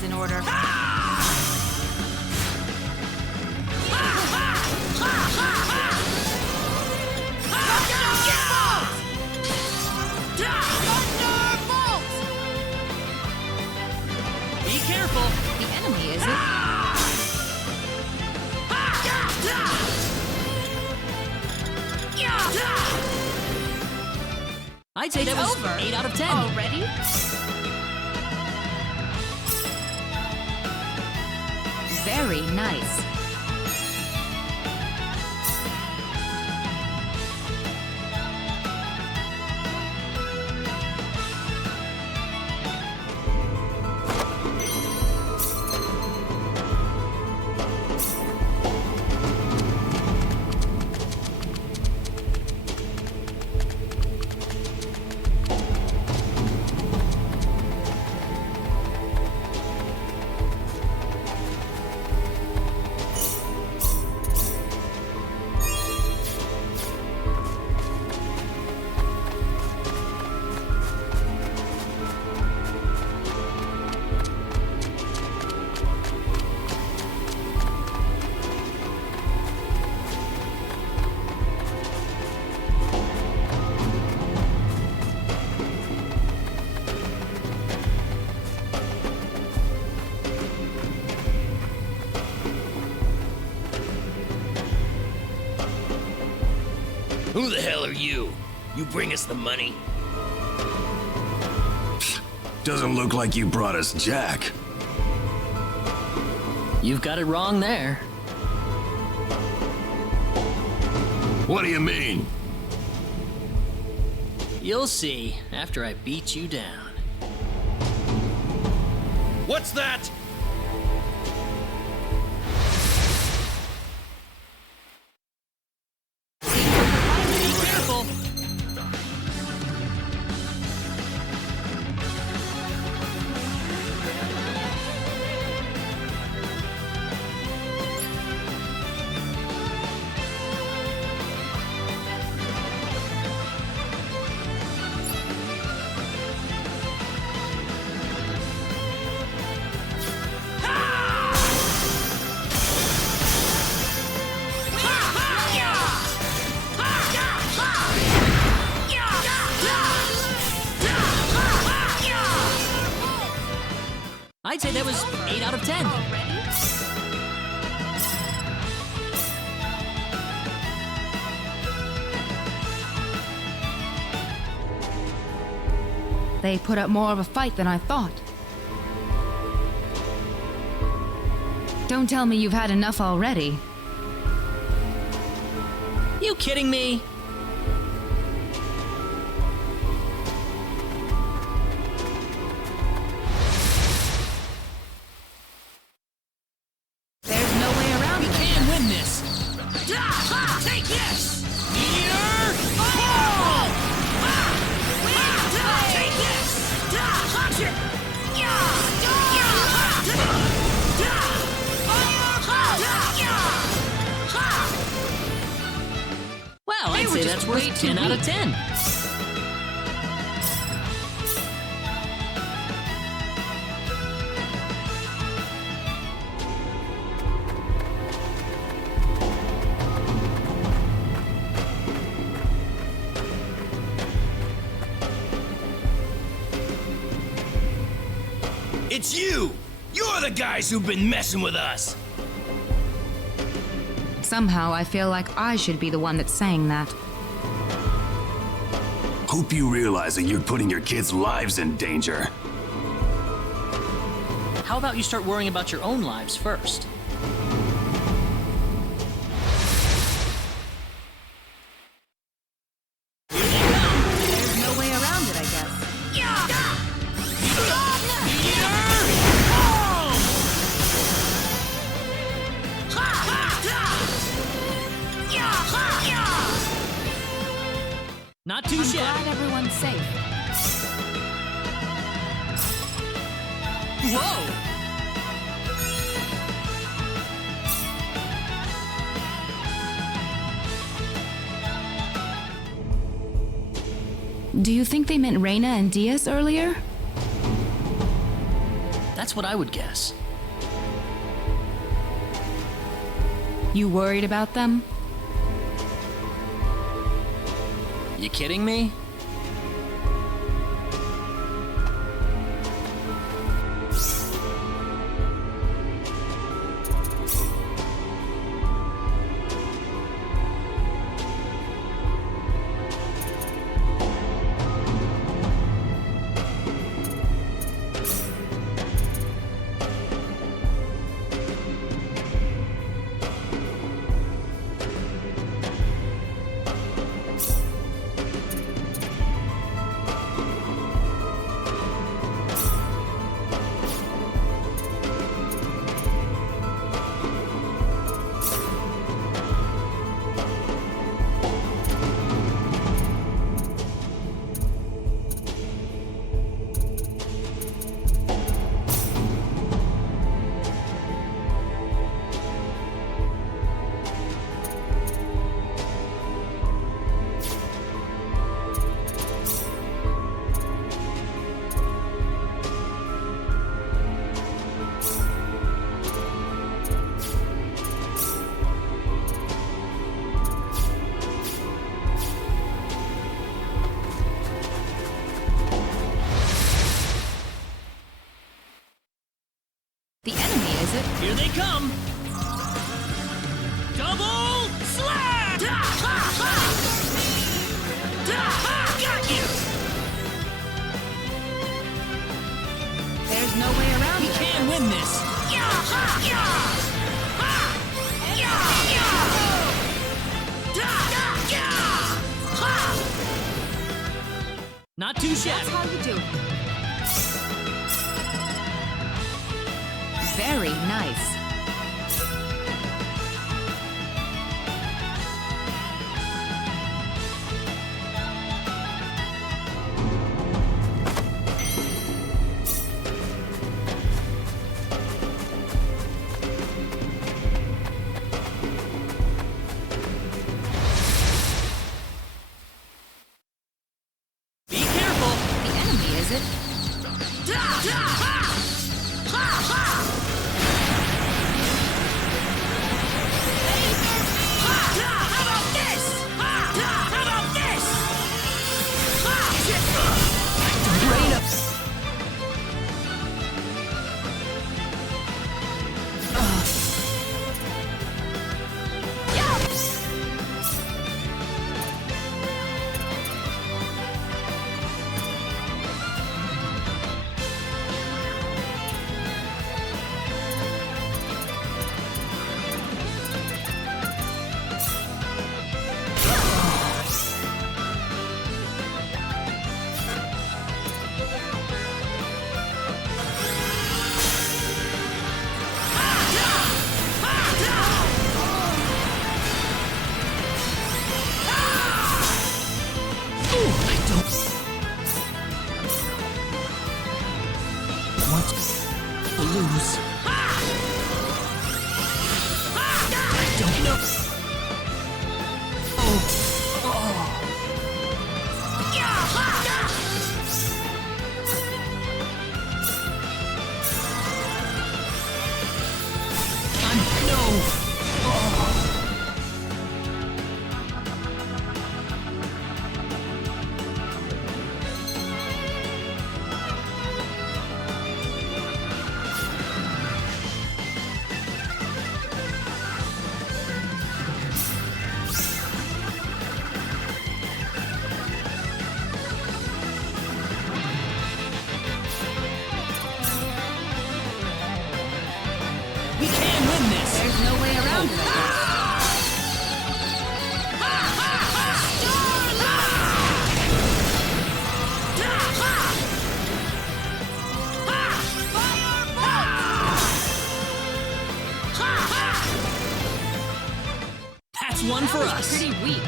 is in order. Be careful. The enemy, is it? I'd say that was over. 8 out of 10. Already? Very nice. Who the hell are you? You bring us the money? Doesn't look like you brought us Jack. You've got it wrong there. What do you mean? You'll see after I beat you down. What's that? Be careful. I'd say that was 8 out of 10. They put up more of a fight than I thought. Don't tell me you've had enough already. You kidding me? There's no way around We it. can win this. Take this! Meteor Ball! Take this! Punch it! Wow, I'd were say just that's way worth too 10 out of weak. 10. It's you! You're the guys who've been messing with us! Somehow I feel like I should be the one that's saying that. Hope you realize that you're putting your kids' lives in danger. How about you start worrying about your own lives first? There's no way around it, I guess. Not too I'm shabby. glad everyone's safe. Whoa! Do you think they meant Reina and Diaz earlier? That's what I would guess. You worried about them? You kidding me? The enemy, is it? Here they come! Double slap! Got you! There's no way around We it. can win this! Not too shabby. That's how you do it. Very nice. Be careful! The enemy, is it? How about this? How about this? Rain up! Lose. I don't know. We can win this! There's no way around it. That's one for That was us. pretty weak.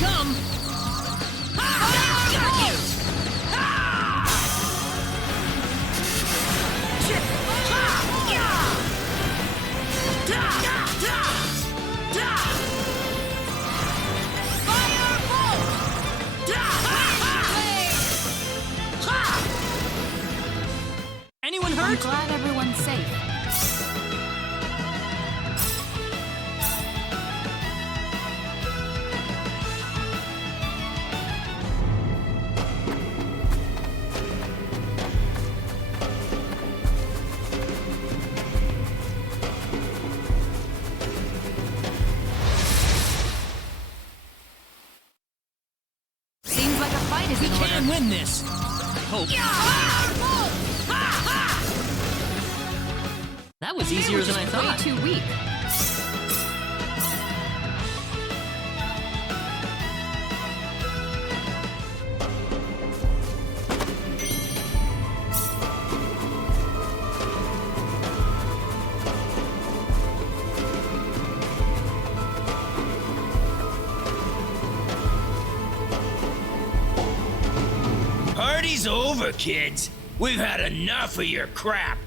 come! Got you! Anyone hurt? I'm glad everyone's safe. Seems like a fight is We in order. can win this. I hope. That was easier than I thought. Way too weak. Party's over, kids. We've had enough of your crap.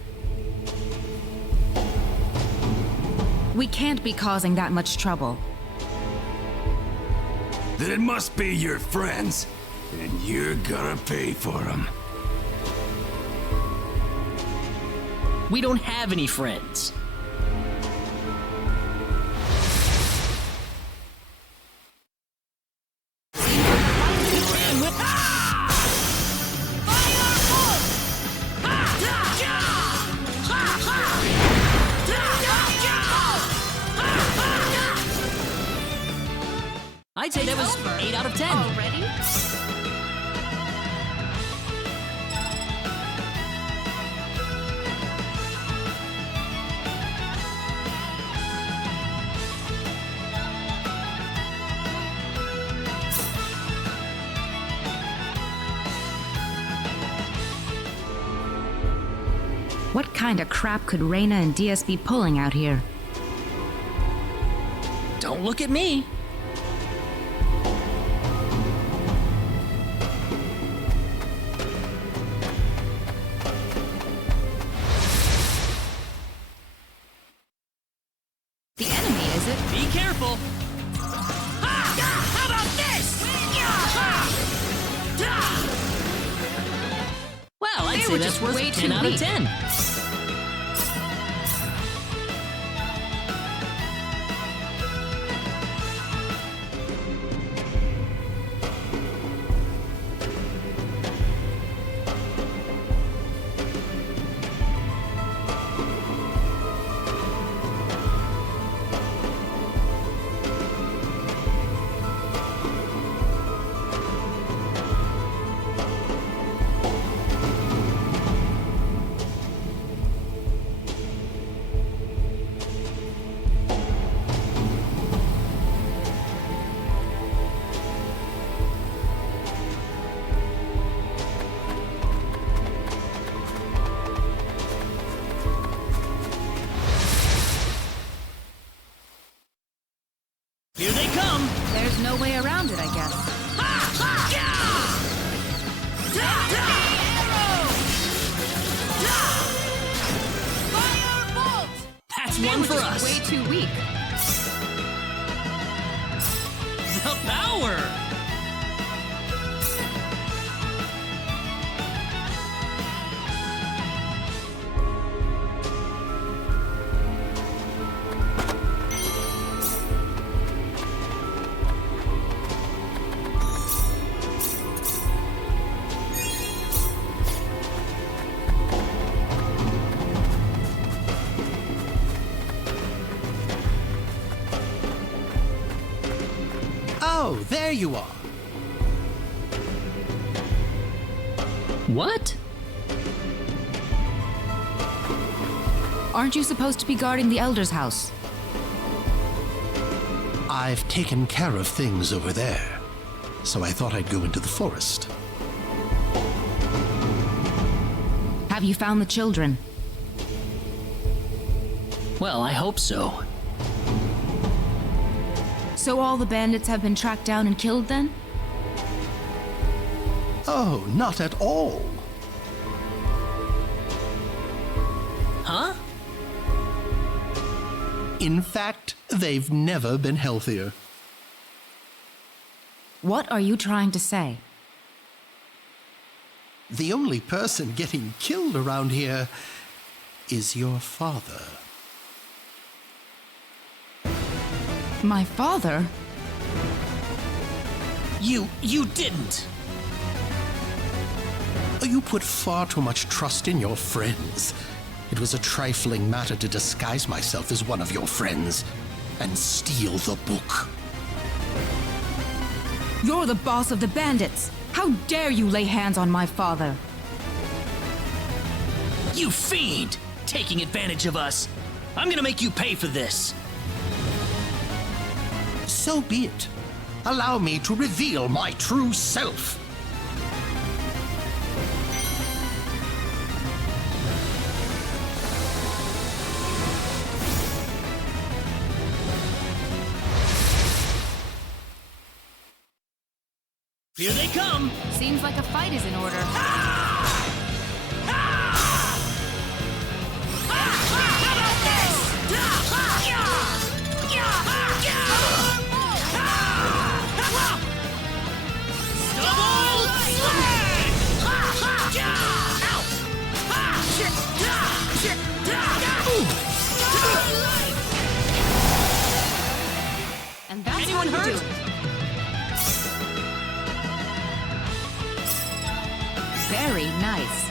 We can't be causing that much trouble. Then it must be your friends, and you're gonna pay for them. We don't have any friends. I'd say that was 8 out of 10. Already? What kind of crap could Reina and DS be pulling out here? Don't look at me. The enemy, is it? Be careful. How about this? Well, I'd They say were that's just worth way 10 too out of weak. 10. Here they come. There's no way around it, I guess. That's one for us. Way too weak. The power. Oh, there you are. What? Aren't you supposed to be guarding the Elder's house? I've taken care of things over there, so I thought I'd go into the forest. Have you found the children? Well, I hope so. So all the bandits have been tracked down and killed then? Oh, not at all. Huh? In fact, they've never been healthier. What are you trying to say? The only person getting killed around here is your father. My father? You didn't. You put far too much trust in your friends. It was a trifling matter to disguise myself as one of your friends and steal the book. You're the boss of the bandits! How dare you lay hands on my father? You fiend! Taking advantage of us. I'm gonna make you pay for this. So be it. Allow me to reveal my true self. Here they come! Seems like a fight is in order. And that's Anyone how you hurt? do it. Very nice.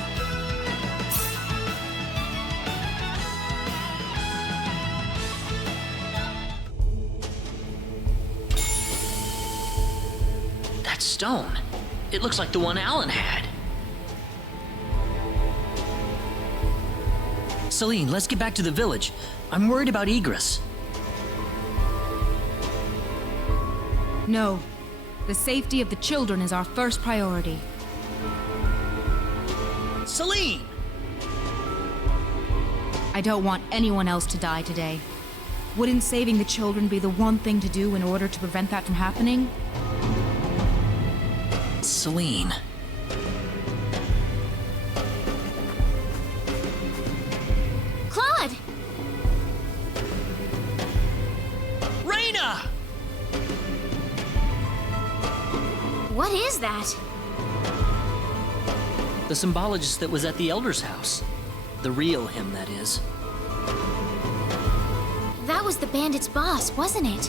That stone. It looks like the one Alan had. Celine, let's get back to the village. I'm worried about Egress. No. The safety of the children is our first priority. Celine! I don't want anyone else to die today. Wouldn't saving the children be the one thing to do in order to prevent that from happening? Celine. Claude! Raina! What is that? The symbologist that was at the Elder's house. The real him, that is. That was the bandit's boss, wasn't it?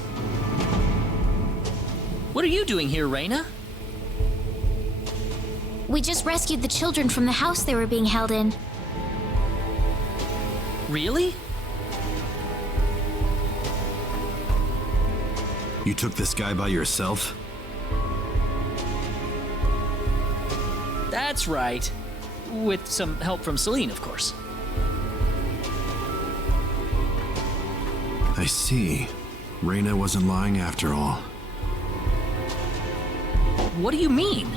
What are you doing here, Raina? We just rescued the children from the house they were being held in. Really? You took this guy by yourself? That's right. With some help from Celine, of course. I see. Raina wasn't lying after all. What do you mean?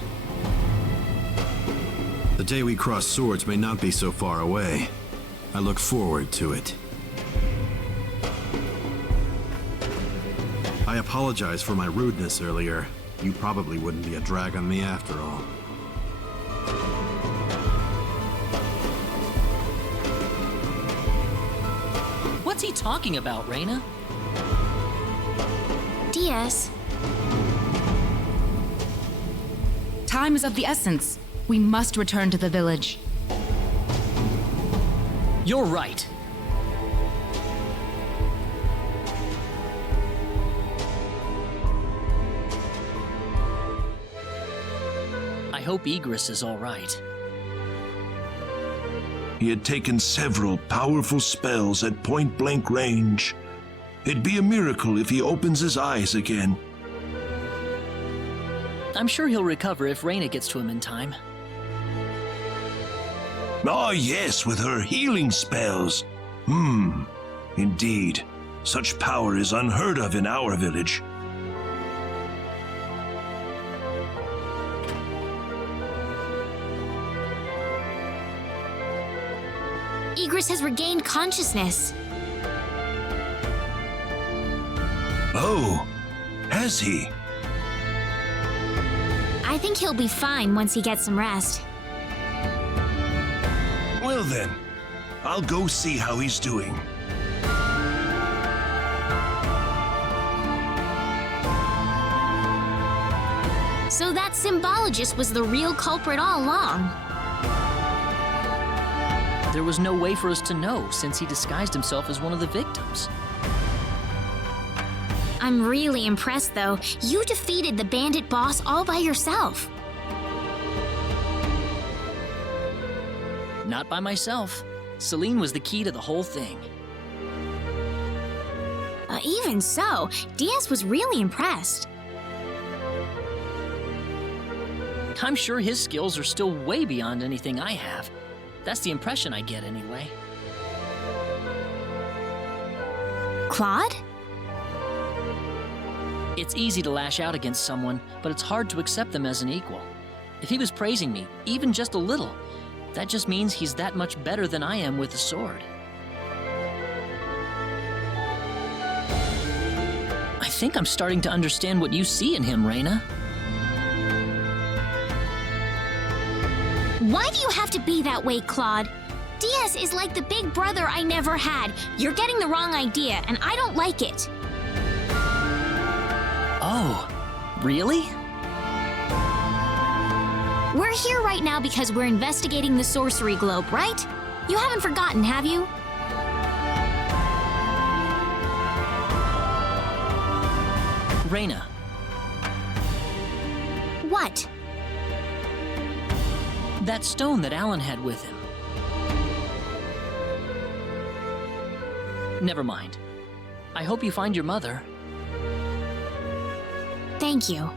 The day we cross swords may not be so far away. I look forward to it. I apologize for my rudeness earlier. You probably wouldn't be a drag on me after all. What's he talking about, Raina? Diaz. Time is of the essence. We must return to the village. You're right. I hope Egress is all right. He had taken several powerful spells at point-blank range. It'd be a miracle if he opens his eyes again. I'm sure he'll recover if Raina gets to him in time. Ah, yes, with her healing spells. Indeed. Such power is unheard of in our village. Egress has regained consciousness. Oh, has he? I think he'll be fine once he gets some rest. Well then, I'll go see how he's doing. So that symbologist was the real culprit all along. There was no way for us to know since he disguised himself as one of the victims. I'm really impressed, though. You defeated the bandit boss all by yourself. Not by myself. Celine was the key to the whole thing. Even so, Diaz was really impressed. I'm sure his skills are still way beyond anything I have. That's the impression I get anyway. Claude? It's easy to lash out against someone, but it's hard to accept them as an equal. If he was praising me, even just a little, that just means he's that much better than I am with the sword. I think I'm starting to understand what you see in him, Reina. Why do you have to be that way, Claude? Diaz is like the big brother I never had. You're getting the wrong idea, and I don't like it. Oh, really? We're here right now because we're investigating the sorcery globe, right? You haven't forgotten, have you? Reina. What? That stone that Alan had with him. Never mind. I hope you find your mother. Thank you.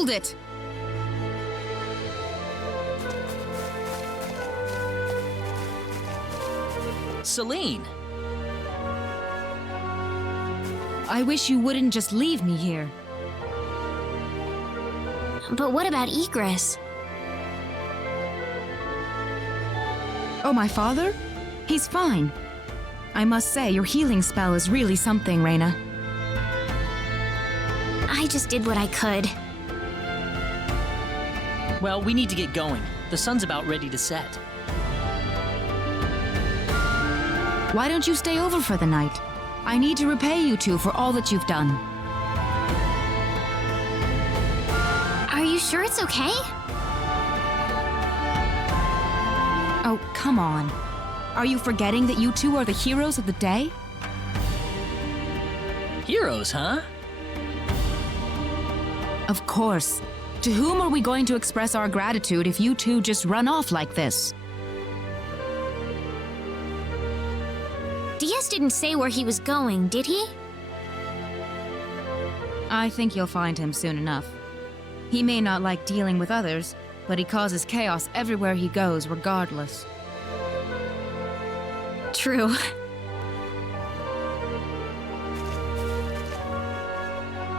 Hold it! Celine! I wish you wouldn't just leave me here. But what about Egress? Oh, my father? He's fine. I must say, your healing spell is really something, Reyna. I just did what I could. Well, we need to get going. The sun's about ready to set. Why don't you stay over for the night? I need to repay you two for all that you've done. Are you sure it's okay? Oh, come on. Are you forgetting that you two are the heroes of the day? Heroes, huh? Of course. To whom are we going to express our gratitude if you two just run off like this? Diaz didn't say where he was going, did he? I think you'll find him soon enough. He may not like dealing with others, but he causes chaos everywhere he goes, regardless. True.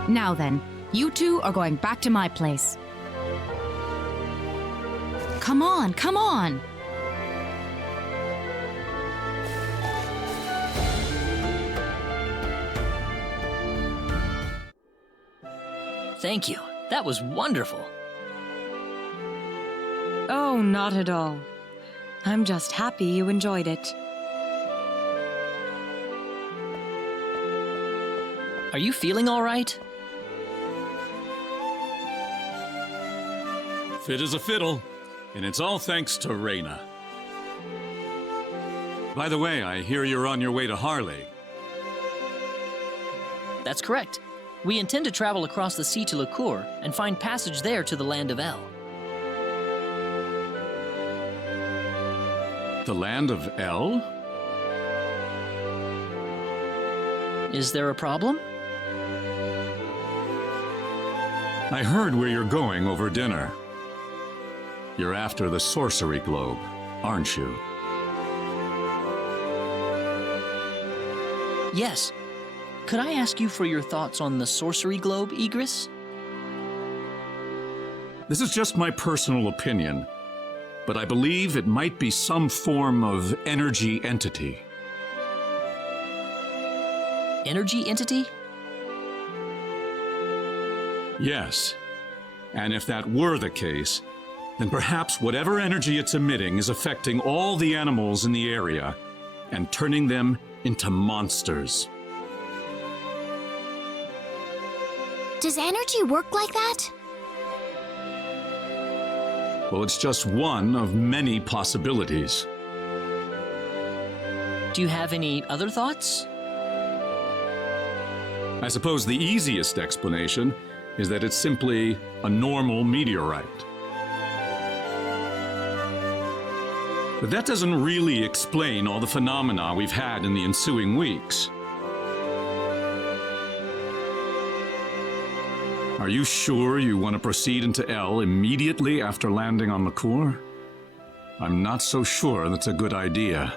Now then, you two are going back to my place. Come on, come on! Thank you. That was wonderful. Oh, not at all. I'm just happy you enjoyed it. Are you feeling all right? Fit as a fiddle, and it's all thanks to Reyna. By the way, I hear you're on your way to Harley. That's correct. We intend to travel across the sea to Licour and find passage there to the land of El. The land of El? Is there a problem? I heard where you're going over dinner. You're after the sorcery globe, aren't you? Yes. Could I ask you for your thoughts on the sorcery globe, Egress? This is just my personal opinion, but I believe it might be some form of energy entity. Energy entity? Yes. And if that were the case, then perhaps whatever energy it's emitting is affecting all the animals in the area and turning them into monsters. Does energy work like that? Well, it's just one of many possibilities. Do you have any other thoughts? I suppose the easiest explanation is that it's simply a normal meteorite. But that doesn't really explain all the phenomena we've had in the ensuing weeks. Are you sure you want to proceed into El immediately after landing on Licour? I'm not so sure that's a good idea.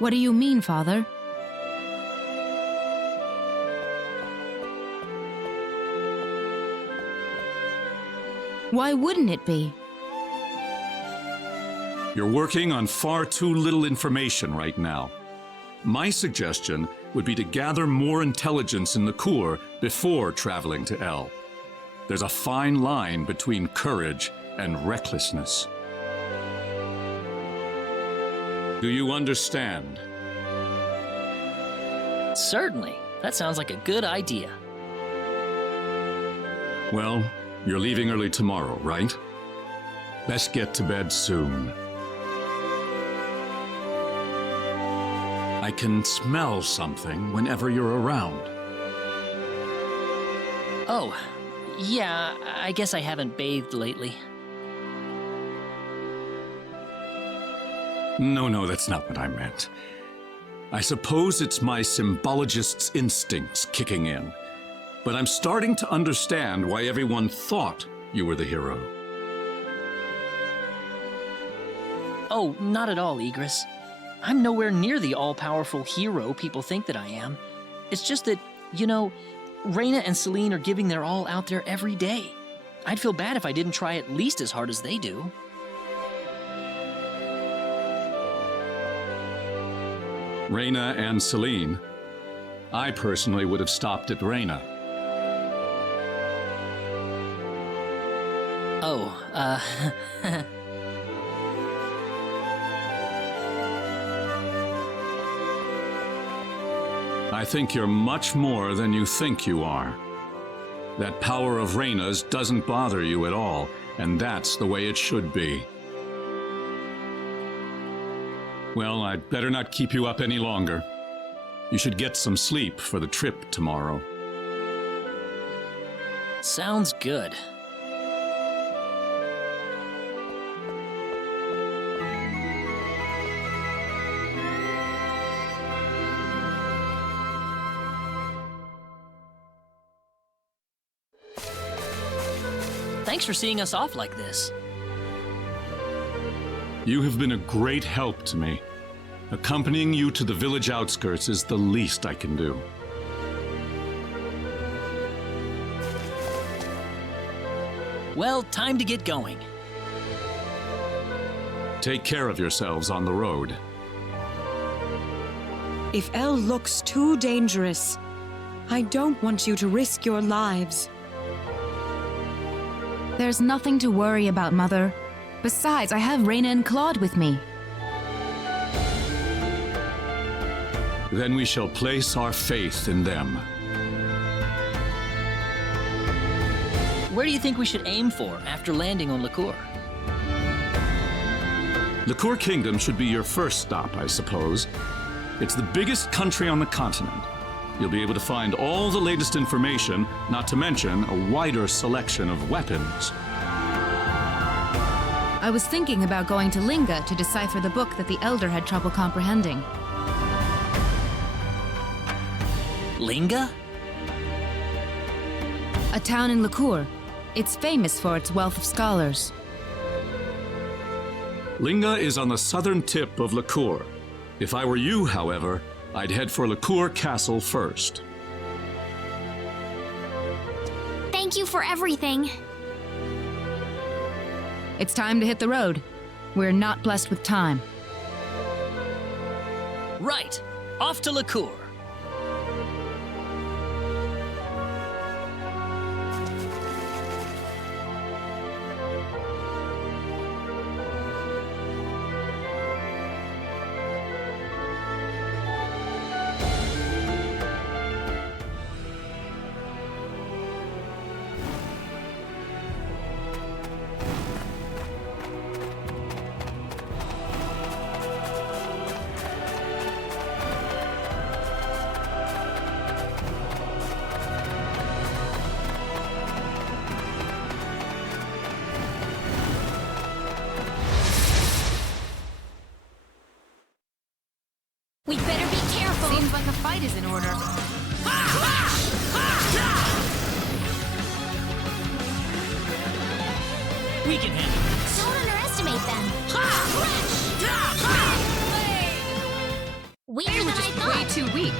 What do you mean, Father? Why wouldn't it be? You're working on far too little information right now. My suggestion would be to gather more intelligence in Licour before traveling to El. There's a fine line between courage and recklessness. Do you understand? Certainly. That sounds like a good idea. Well, you're leaving early tomorrow, right? Best get to bed soon. I can smell something whenever you're around. Oh, yeah, I guess I haven't bathed lately. No, that's not what I meant. I suppose it's my symbologist's instincts kicking in. but I'm starting to understand why everyone thought you were the hero. Oh, not at all, Igris. I'm nowhere near the all-powerful hero people think that I am. It's just that, you know, Reyna and Celine are giving their all out there every day. I'd feel bad if I didn't try at least as hard as they do. Reyna and Celine. I personally would have stopped at Reyna. Oh, I think you're much more than you think you are. That power of Reyna's doesn't bother you at all, and that's the way it should be. Well, I'd better not keep you up any longer. You should get some sleep for the trip tomorrow. sounds good. Thanks for seeing us off like this. You have been a great help to me. Accompanying you to the village outskirts is the least I can do. Well, time to get going. Take care of yourselves on the road. If El looks too dangerous, I don't want you to risk your lives. There's nothing to worry about, Mother. Besides, I have Reyna and Claude with me. Then we shall place our faith in them. Where do you think we should aim for after landing on Liqueur? Liqueur Kingdom should be your first stop, I suppose. It's the biggest country on the continent. You'll be able to find all the latest information, not to mention a wider selection of weapons. I was thinking about going to Linga to decipher the book that the Elder had trouble comprehending. Linga? A town in Liqueur. It's famous for its wealth of scholars. Linga is on the southern tip of Liqueur. If I were you, however, I'd head for Liqueur Castle first. Thank you for everything. It's time to hit the road. We're not blessed with time. Right. Off to Liqueur. We better be careful. Seems like a fight is in order. We can handle this. Don't underestimate them. Weaker than I thought. Way too weak.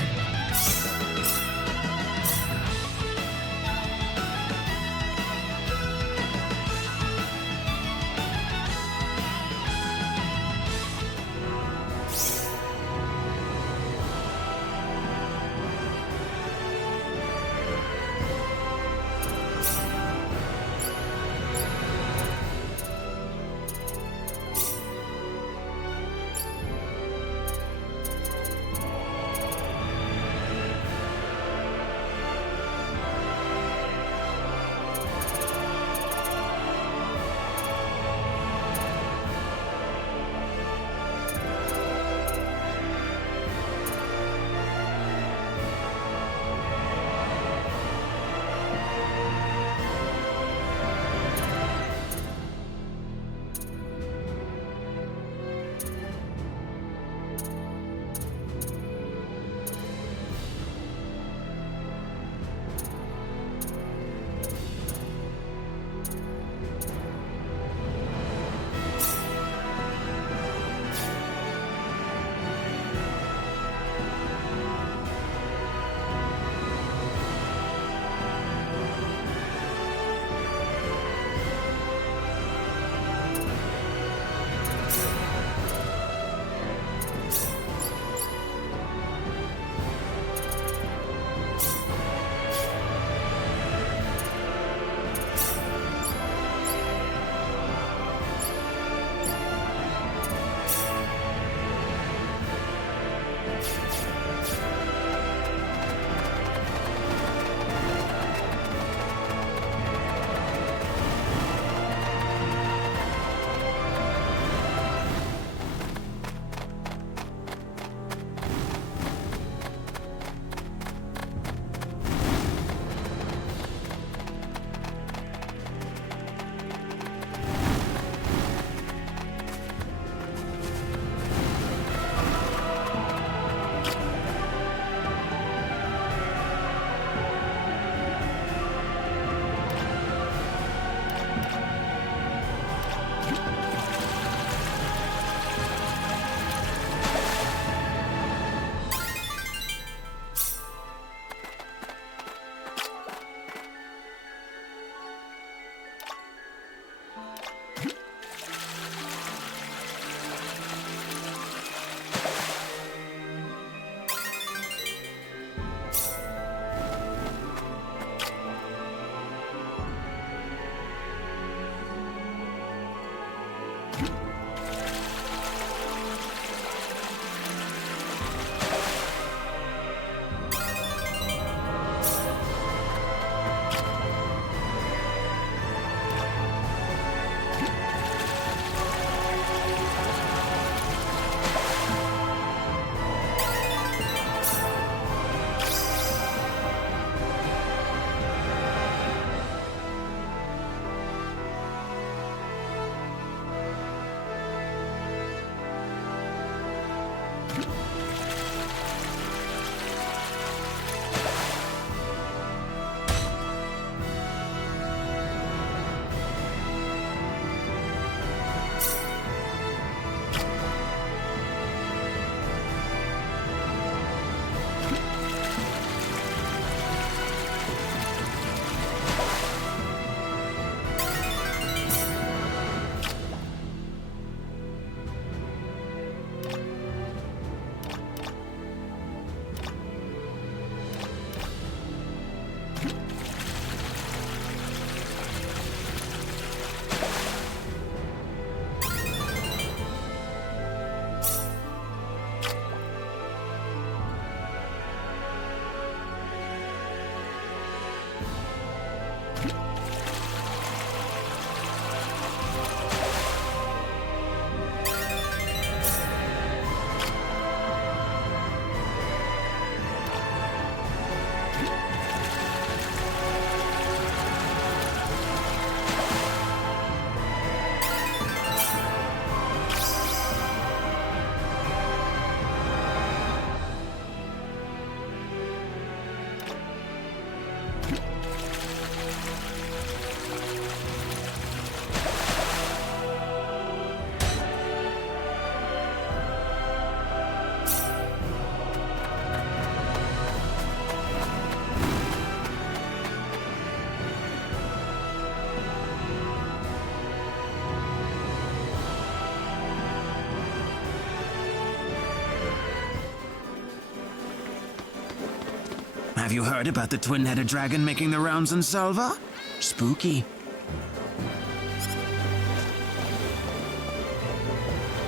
Have you heard about the twin-headed dragon making the rounds in Salva? Spooky.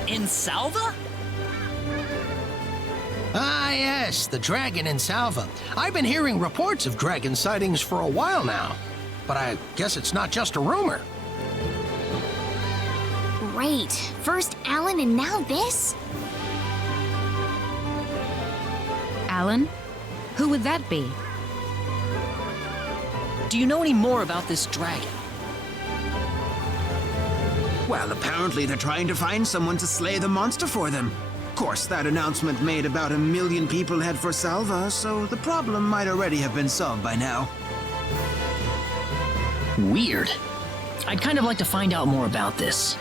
In Salva? Ah, yes, the dragon in Salva. I've been hearing reports of dragon sightings for a while now, but I guess it's not just a rumor. Great. First Alan and now this? Alan? Who would that be? Do you know any more about this dragon? Well, apparently they're trying to find someone to slay the monster for them. Of course, that announcement made about 1 million people head for Salva, so the problem might already have been solved by now. Weird. I'd kind of like to find out more about this.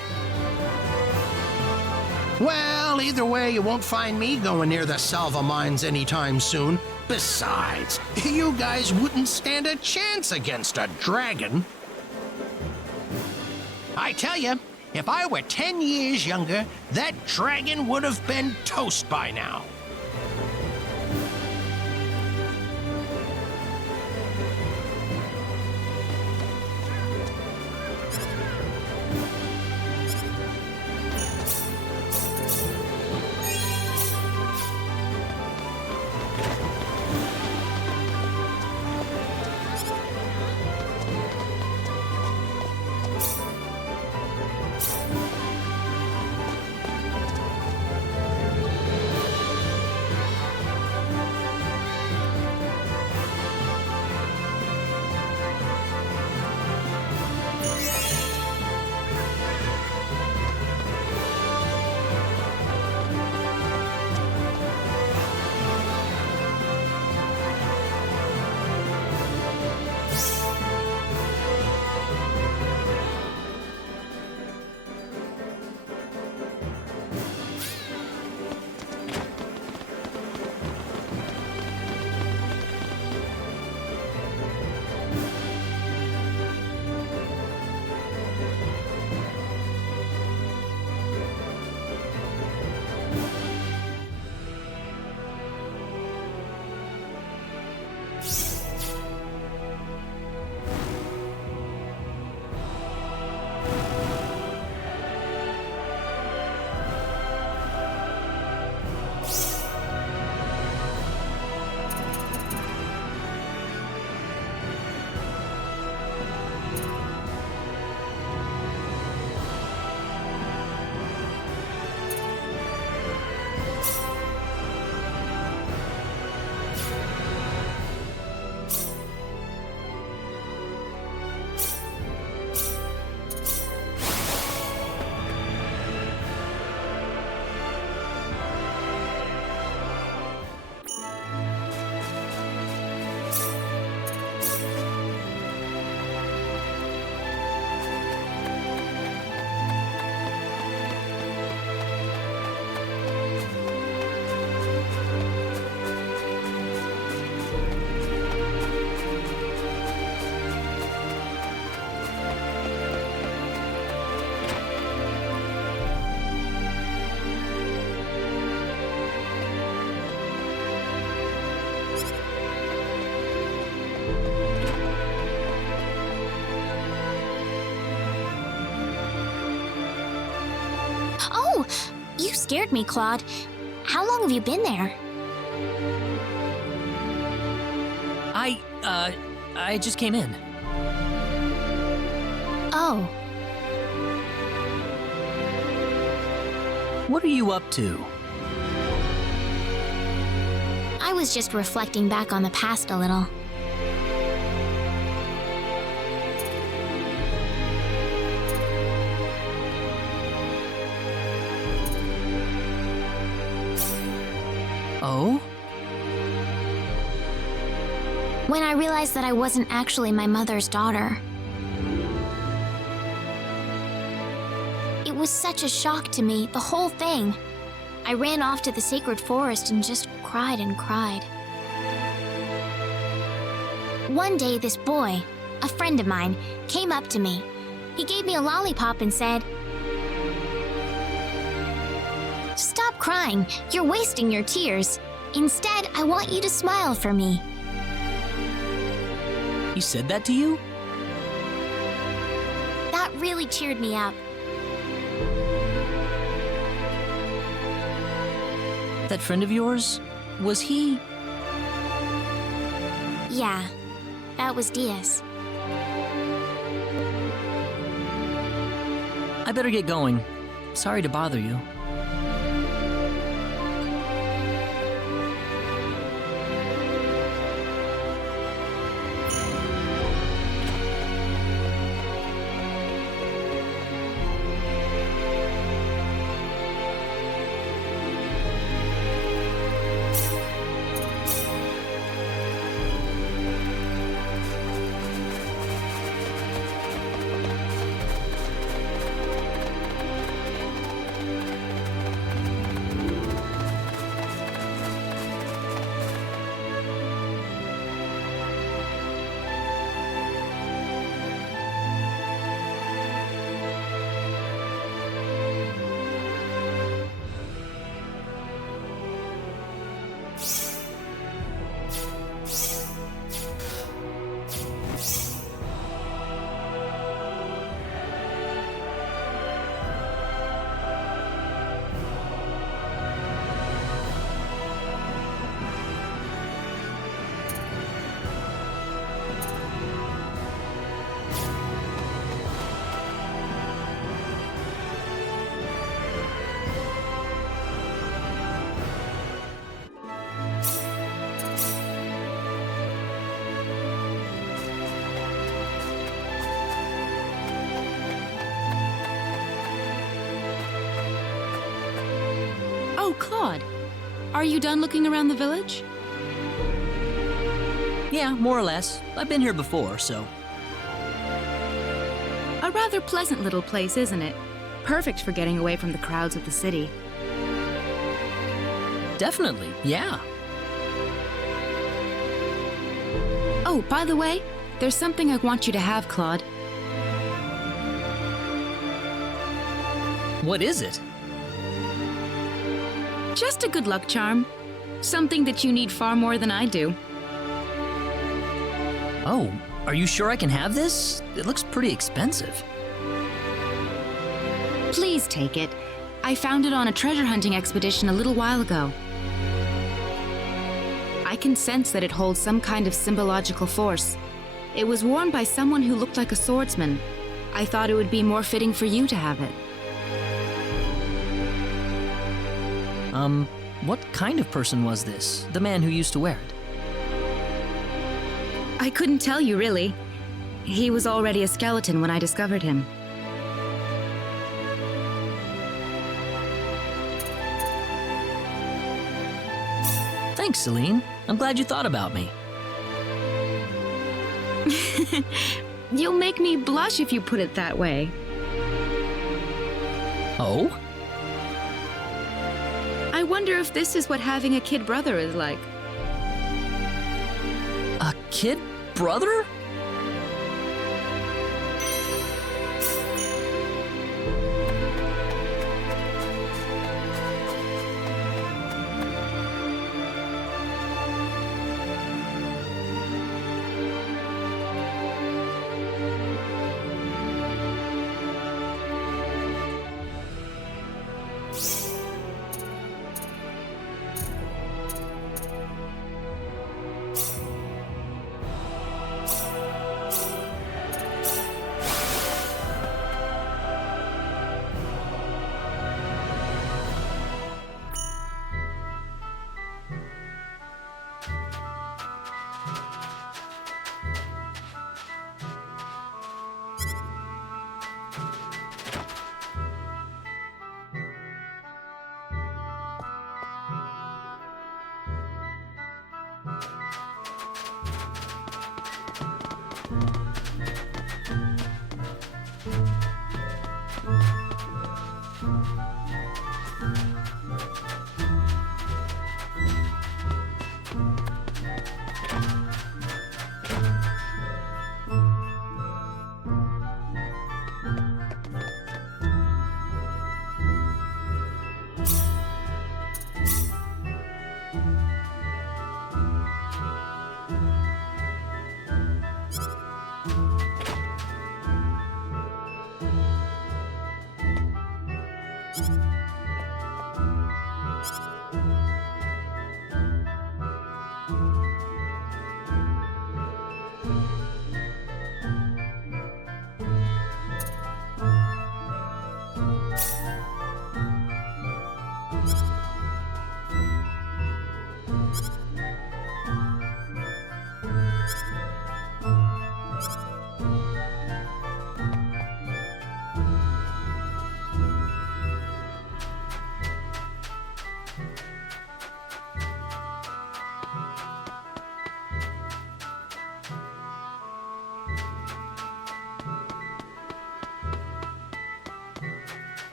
Well, either way, you won't find me going near the Salva mines anytime soon. Besides, you guys wouldn't stand a chance against a dragon. I tell you, if I were 10 years younger, that dragon would have been toast by now. Oh, you scared me, Claude. How long have you been there? I just came in. Oh. What are you up to? I was just reflecting back on the past a little. Oh? When I realized that I wasn't actually my mother's daughter. It was such a shock to me, the whole thing. I ran off to the sacred forest and just cried and cried. One day, this boy, a friend of mine, came up to me. He gave me a lollipop and said, "Stop crying. You're wasting your tears. Instead, I want you to smile for me." He said that to you? That really cheered me up. That friend of yours? Was he? Yeah, that was Diaz. I better get going. Sorry to bother you. Oh, Claude. Are you done looking around the village? Yeah, more or less. I've been here before, so. A rather pleasant little place, isn't it? Perfect for getting away from the crowds of the city. Definitely, yeah. Oh, by the way, there's something I want you to have, Claude. What is it? Just a good luck charm. Something that you need far more than I do. Oh, are you sure I can have this? It looks pretty expensive. Please take it. I found it on a treasure hunting expedition a little while ago. I can sense that it holds some kind of symbological force. It was worn by someone who looked like a swordsman. I thought it would be more fitting for you to have it. What kind of person was this? The man who used to wear it? I couldn't tell you, really. He was already a skeleton when I discovered him. Thanks, Celine. I'm glad you thought about me. You'll make me blush if you put it that way. Oh? I wonder if this is what having a kid brother is like. A kid brother?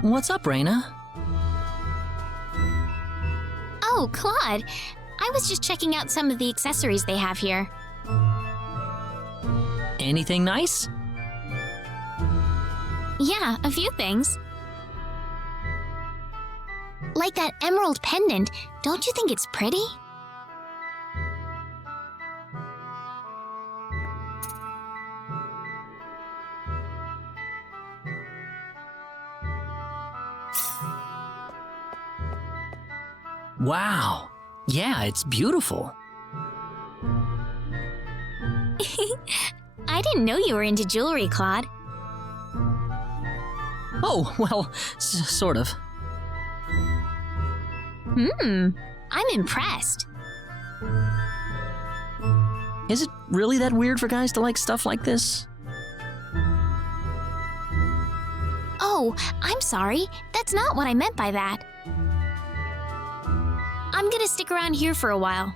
What's up, Raina? Oh, Claude. I was just checking out some of the accessories they have here. Anything nice? Yeah, a few things. Like that emerald pendant. Don't you think it's pretty? Wow. Yeah, it's beautiful. I didn't know you were into jewelry, Claude. Oh, well, sort of. I'm impressed. Is it really that weird for guys to like stuff like this? Oh, I'm sorry. That's not what I meant by that. I'm gonna stick around here for a while.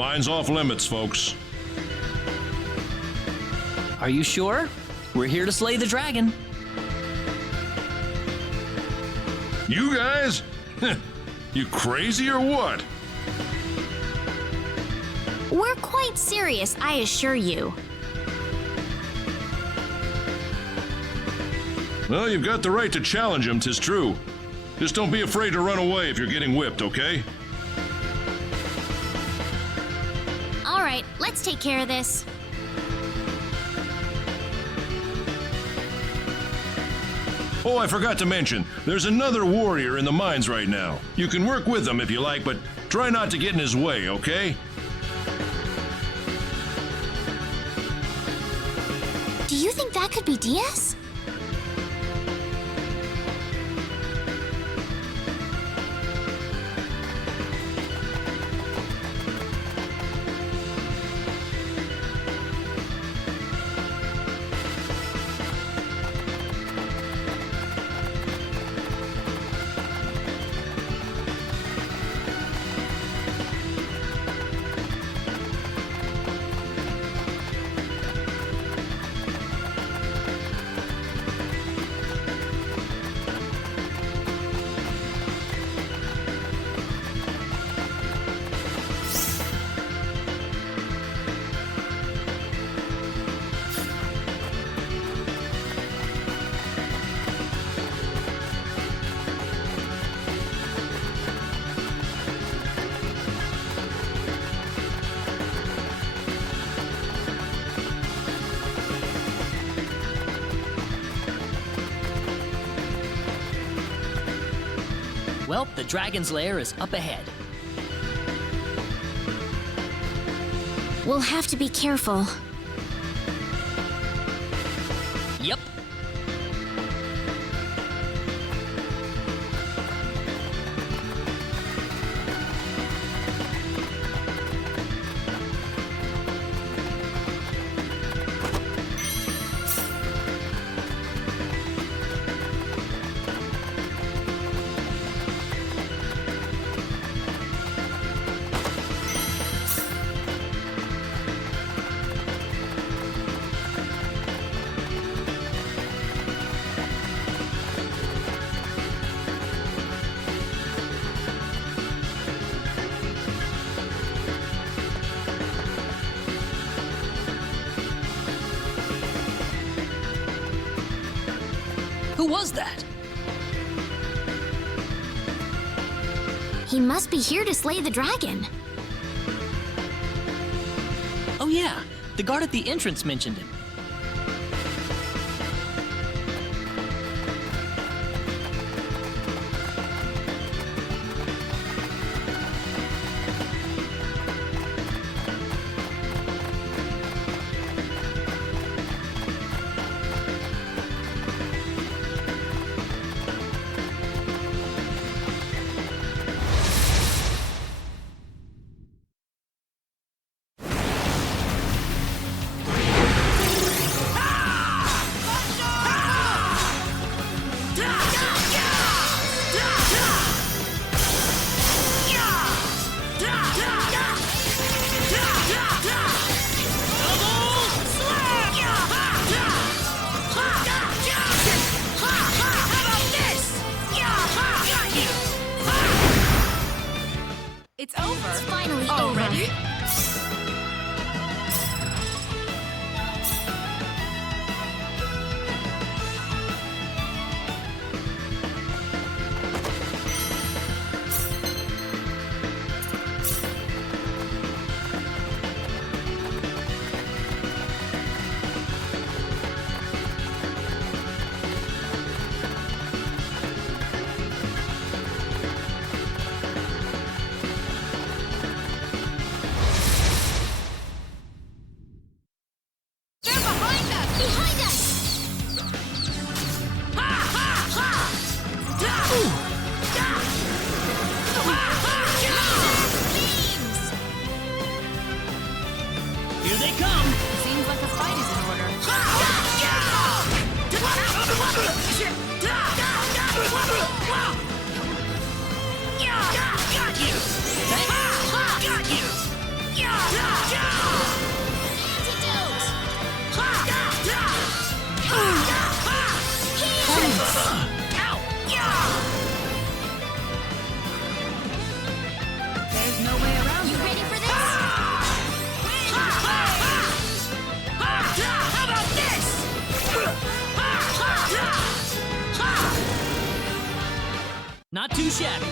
Mine's off limits, folks. Are you sure? We're here to slay the dragon. You guys? You crazy or what? We're quite serious, I assure you. Well, you've got the right to challenge him, 'tis true. Just don't be afraid to run away if you're getting whipped, okay? All right, let's take care of this. Oh, I forgot to mention, there's another warrior in the mines right now. You can work with him if you like, but try not to get in his way, okay? Do you think that could be Diaz? Well, the dragon's lair is up ahead. We'll have to be careful. Yep. Who was that? He must be here to slay the dragon. Oh yeah, the guard at the entrance mentioned him. It's over. It's finally Already? over. Here they come! Seems like a fight is in order. Got you! Got you! too shabby.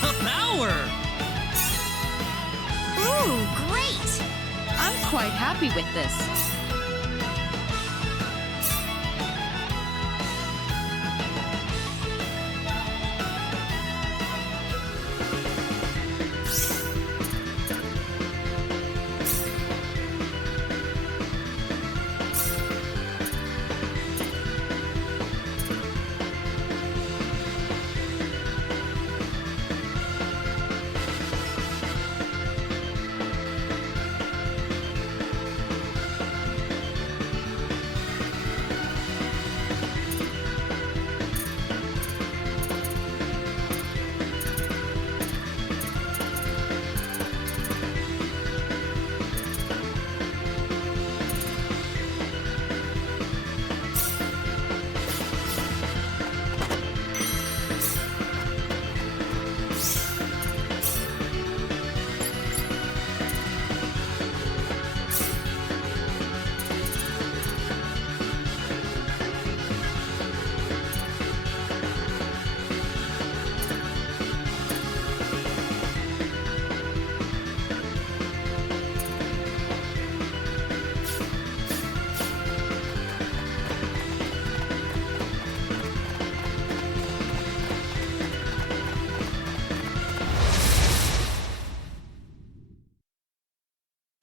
The power! Ooh, great! I'm quite happy with this.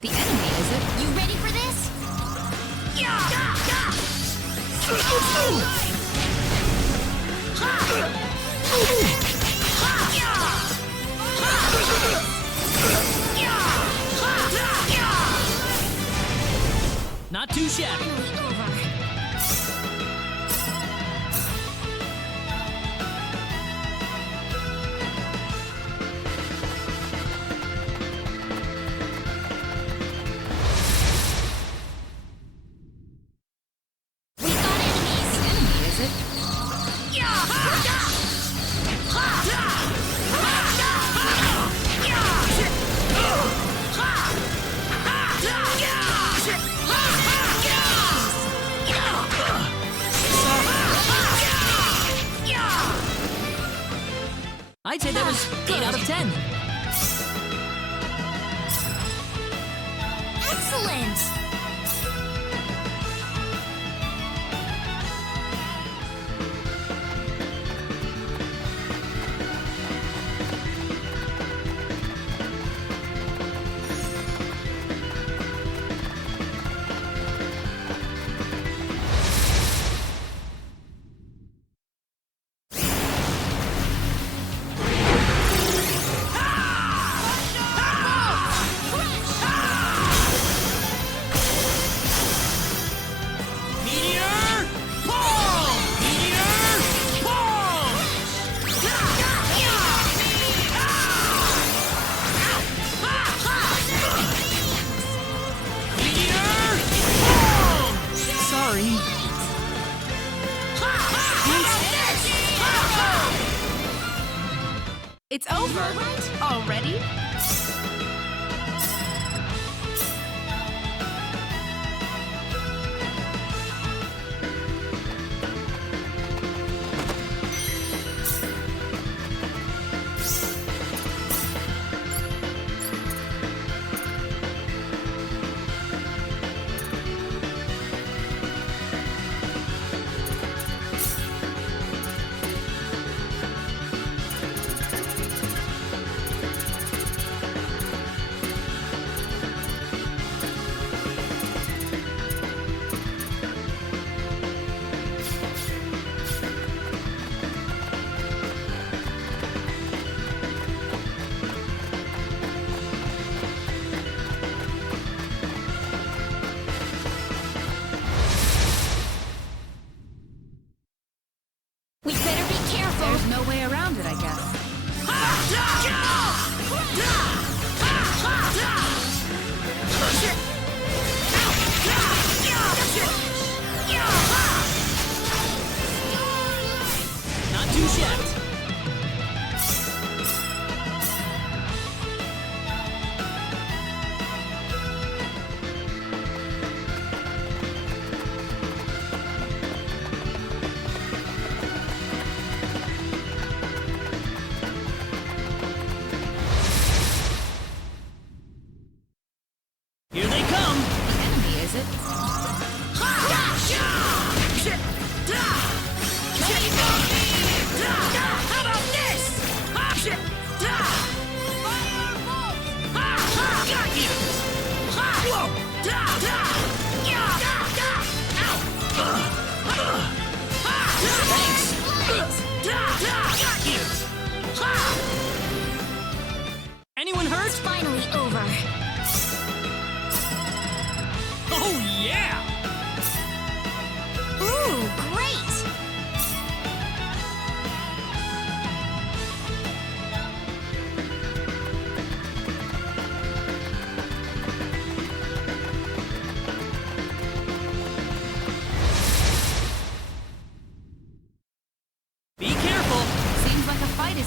The enemy, is it? You ready for this? Not too shabby. I'd say that was 8 out of 10. Excellent! It's over? Already?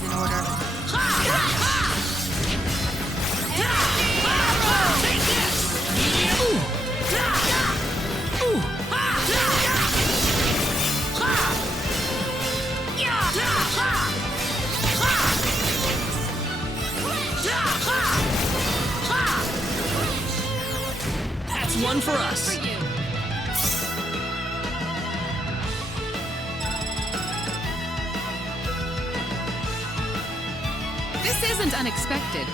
in order. Take this! That's one for us. This isn't unexpected.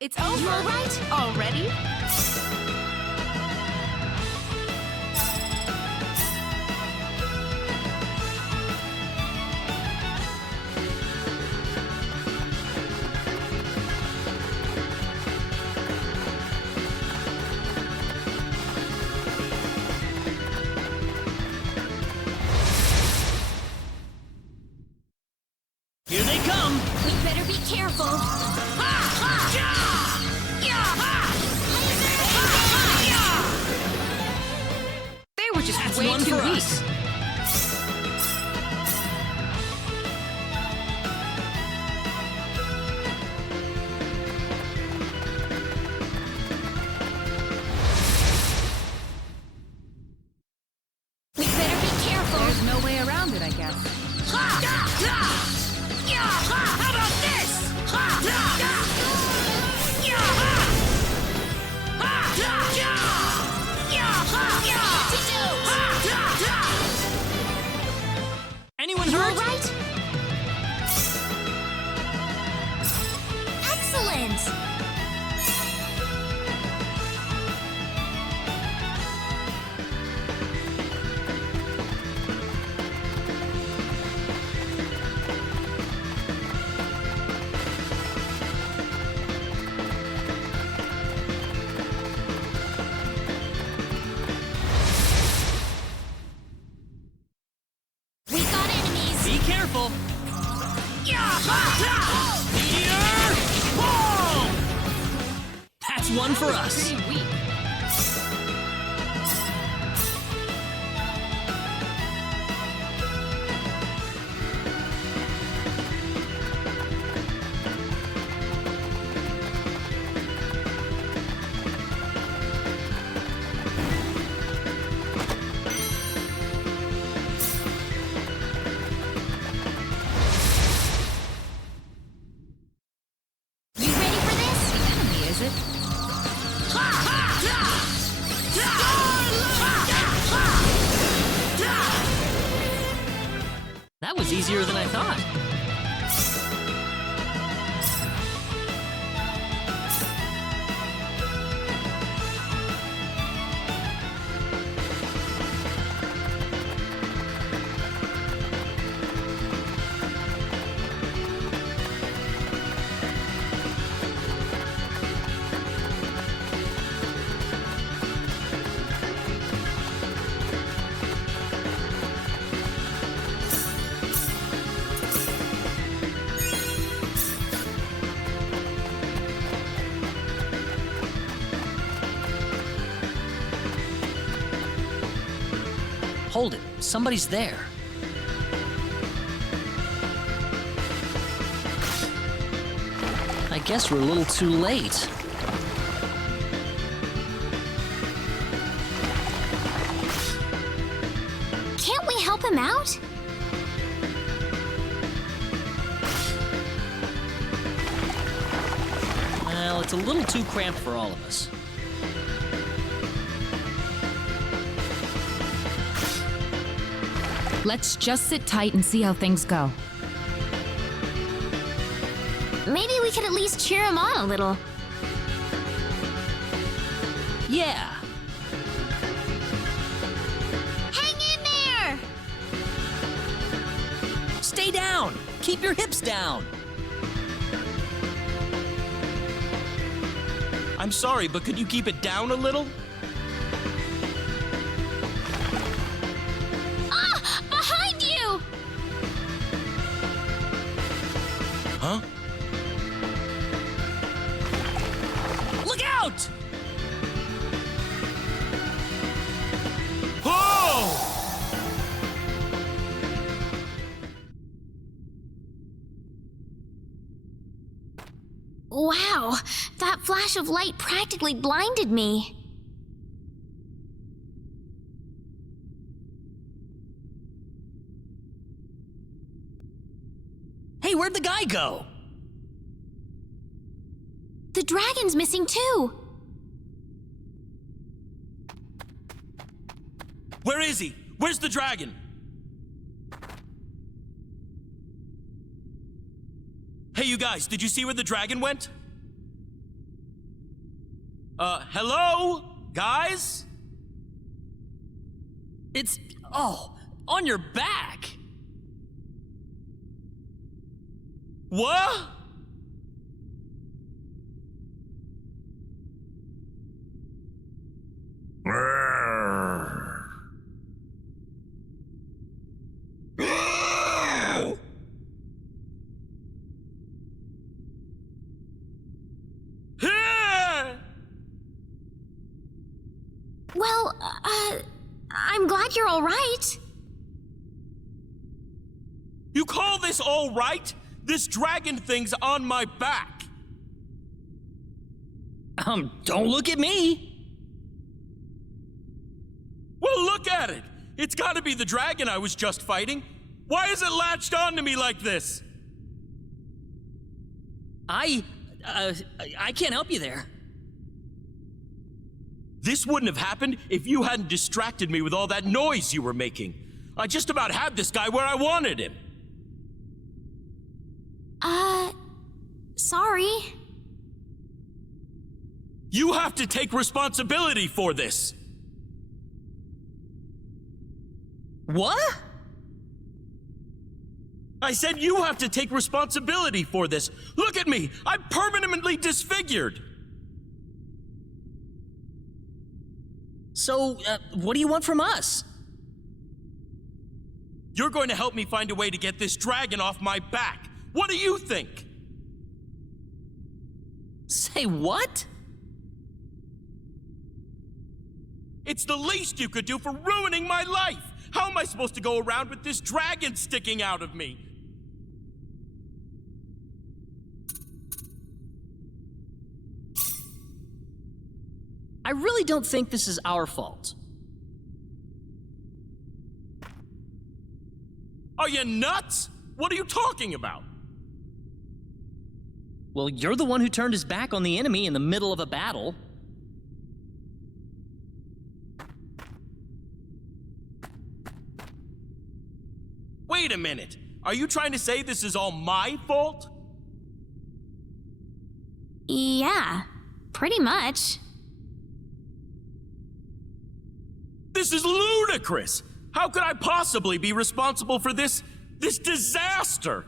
It's over. You all right? Already? Here they come. We better be careful. They were just That's way one too for weak. us. We better be careful. There's no way around it, I guess. How about this? Anyone You all hurt? right? Excellent. We got enemies. Be careful. Meteor! Boom! That's one for us. Pretty weak. You ready for this? Enemy, is it? That was easier than I thought. Hold it. Somebody's there. I guess we're a little too late. Can't we help him out? Well, it's a little too cramped for all of us. Let's just sit tight and see how things go. Maybe we could at least cheer him on a little. Yeah. Hang in there! Stay down. Keep your hips down. I'm sorry, but could you keep it down a little? Ah! Behind you! Huh? Look out! Oh! Wow, that flash of light practically blinded me. Hey, where'd the guy go? The dragon's missing too. Where is he? Where's the dragon? Hey, you guys, did you see where the dragon went? Hello? Guys? It's, on your back. What? Well, I'm glad you're all right. You call this all right? This dragon thing's on my back. Don't look at me. Well, look at it. It's gotta be the dragon I was just fighting. Why is it latched onto me like this? I can't help you there. This wouldn't have happened if you hadn't distracted me with all that noise you were making. I just about had this guy where I wanted him. Sorry. You have to take responsibility for this. What? I said you have to take responsibility for this. Look at me. I'm permanently disfigured. So, what do you want from us? You're going to help me find a way to get this dragon off my back. What do you think? Say what? It's the least you could do for ruining my life. How am I supposed to go around with this dragon sticking out of me? I really don't think this is our fault. Are you nuts? What are you talking about? Well, you're the one who turned his back on the enemy in the middle of a battle. Wait a minute. Are you trying to say this is all my fault? Yeah, pretty much. This is ludicrous! How could I possibly be responsible for this disaster?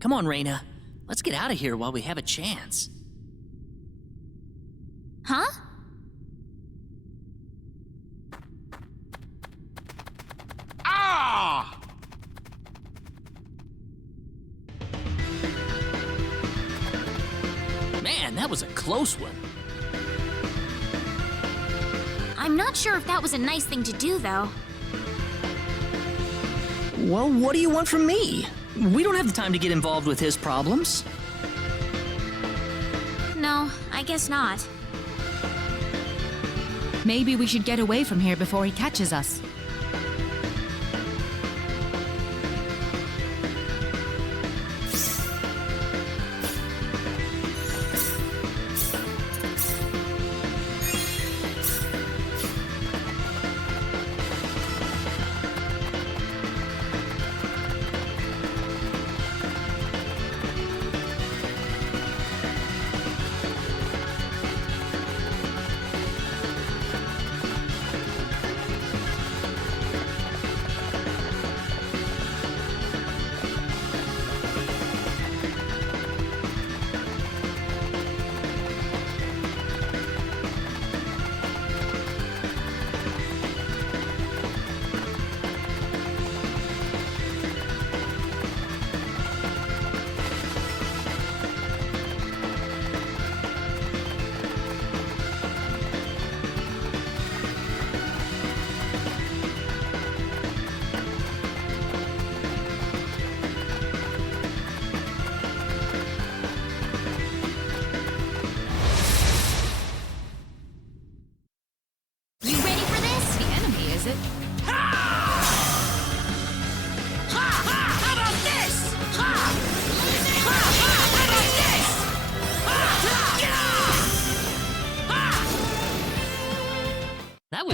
Come on, Reina. Let's get out of here while we have a chance. Huh? Ah! Man, that was a close one. I'm not sure if that was a nice thing to do, though. Well, what do you want from me? We don't have the time to get involved with his problems. No, I guess not. Maybe we should get away from here before he catches us.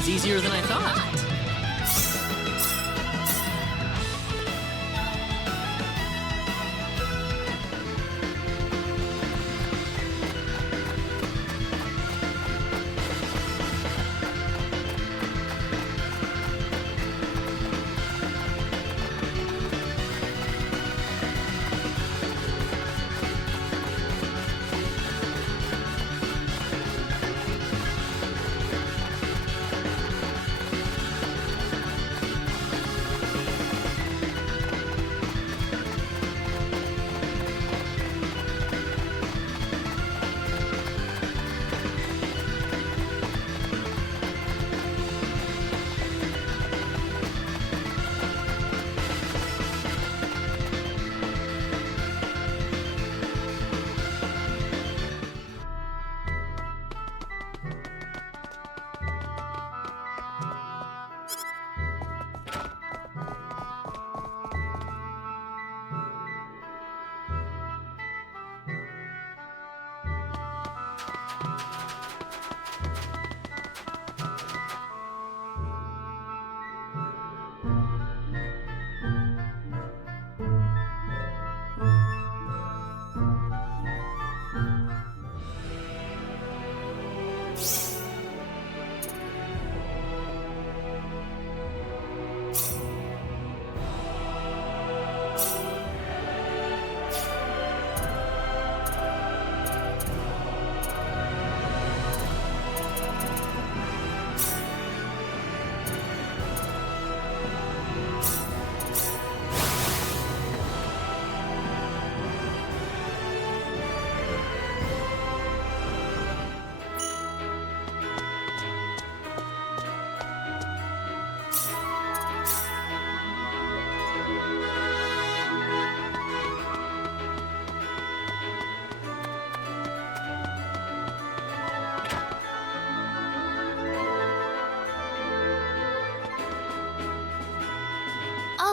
was easier than I thought.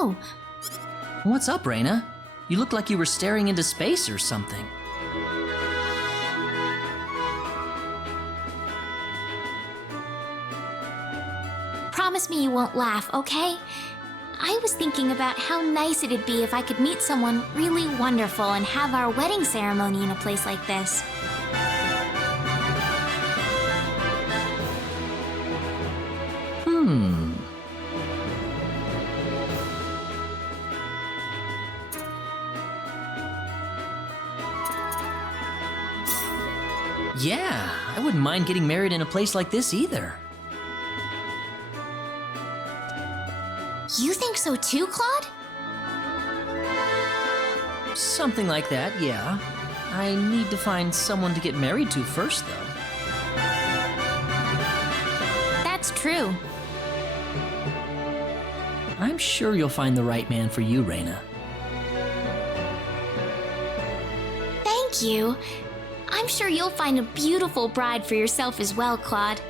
Oh. What's up, Reina? You look like you were staring into space or something. Promise me you won't laugh, okay? I was thinking about how nice it'd be if I could meet someone really wonderful and have our wedding ceremony in a place like this. Yeah, I wouldn't mind getting married in a place like this either. You think so too, Claude? Something like that, yeah. I need to find someone to get married to first, though. That's true. I'm sure you'll find the right man for you, Reina. Thank you. I'm sure you'll find a beautiful bride for yourself as well, Claude.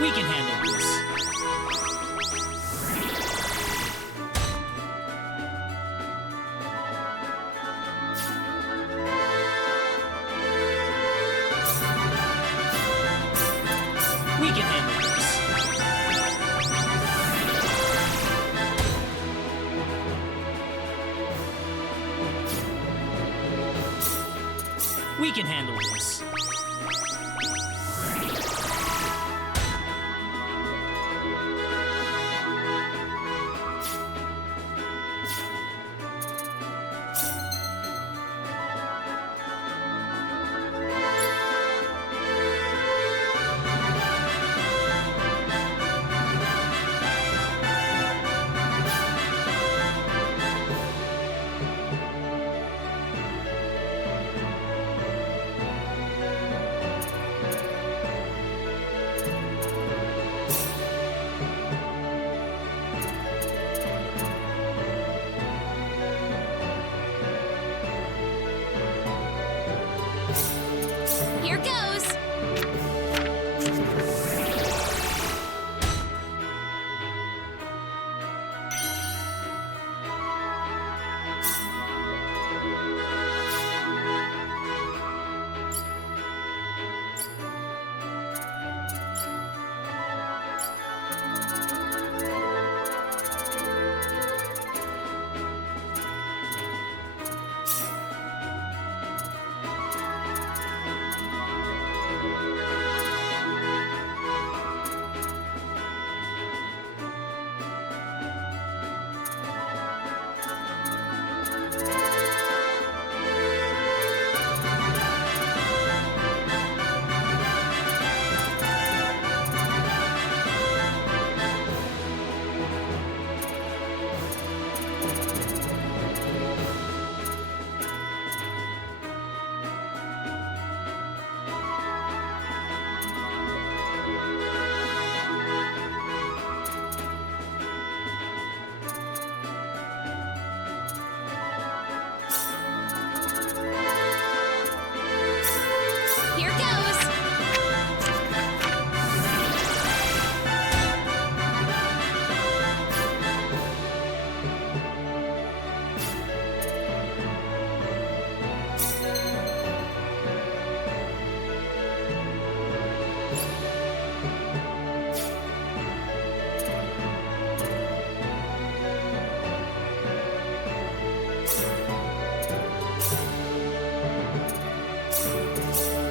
We can handle this. We can handle this. We can handle this. Here goes! Here goes!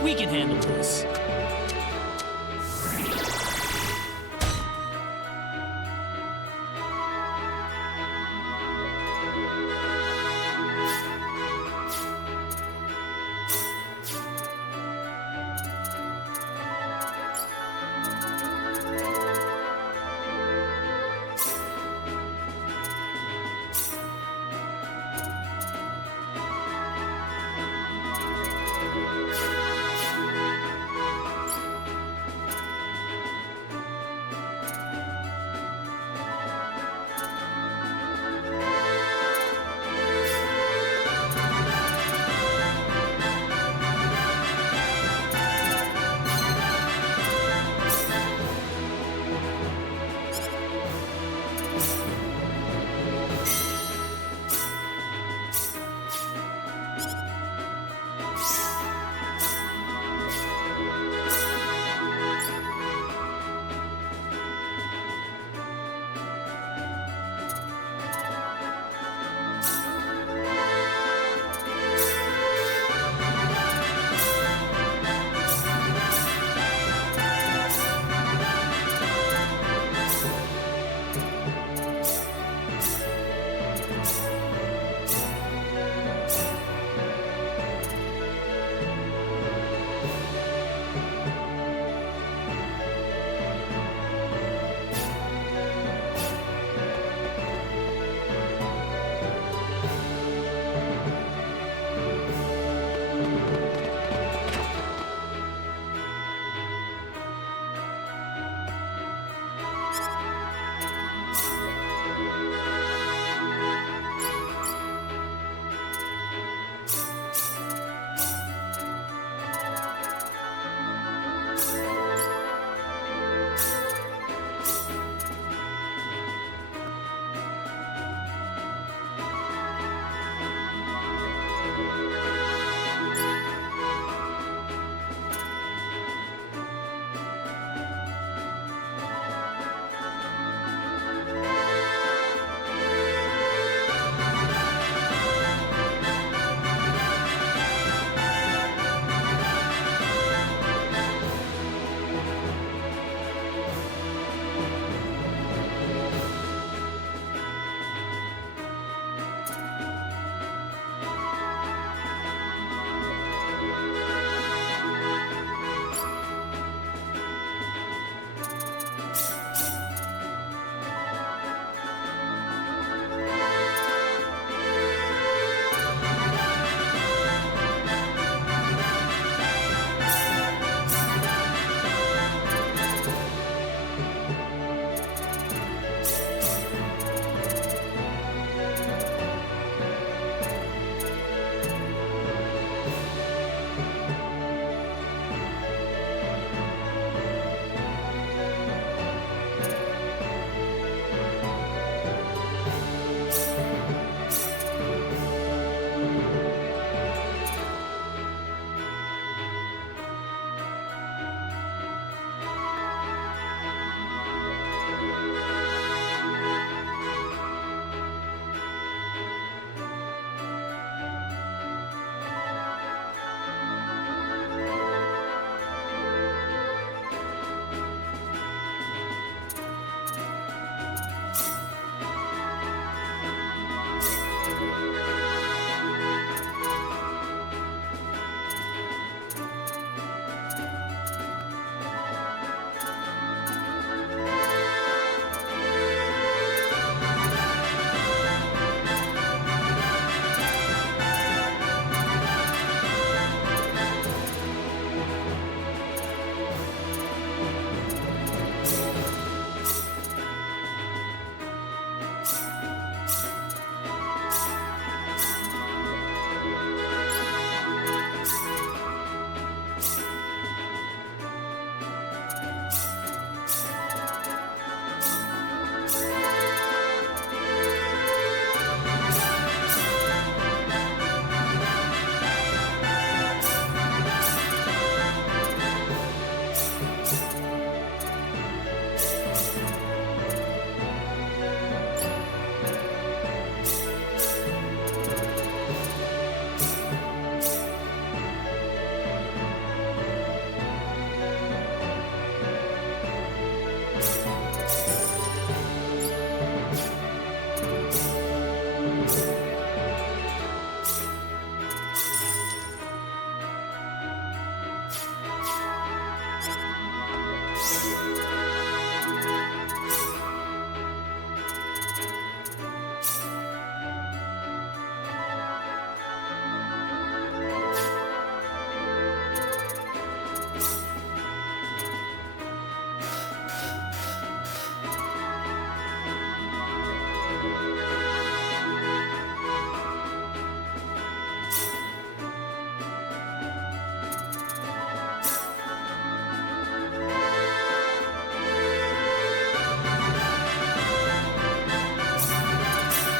We can handle this.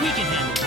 We can handle this.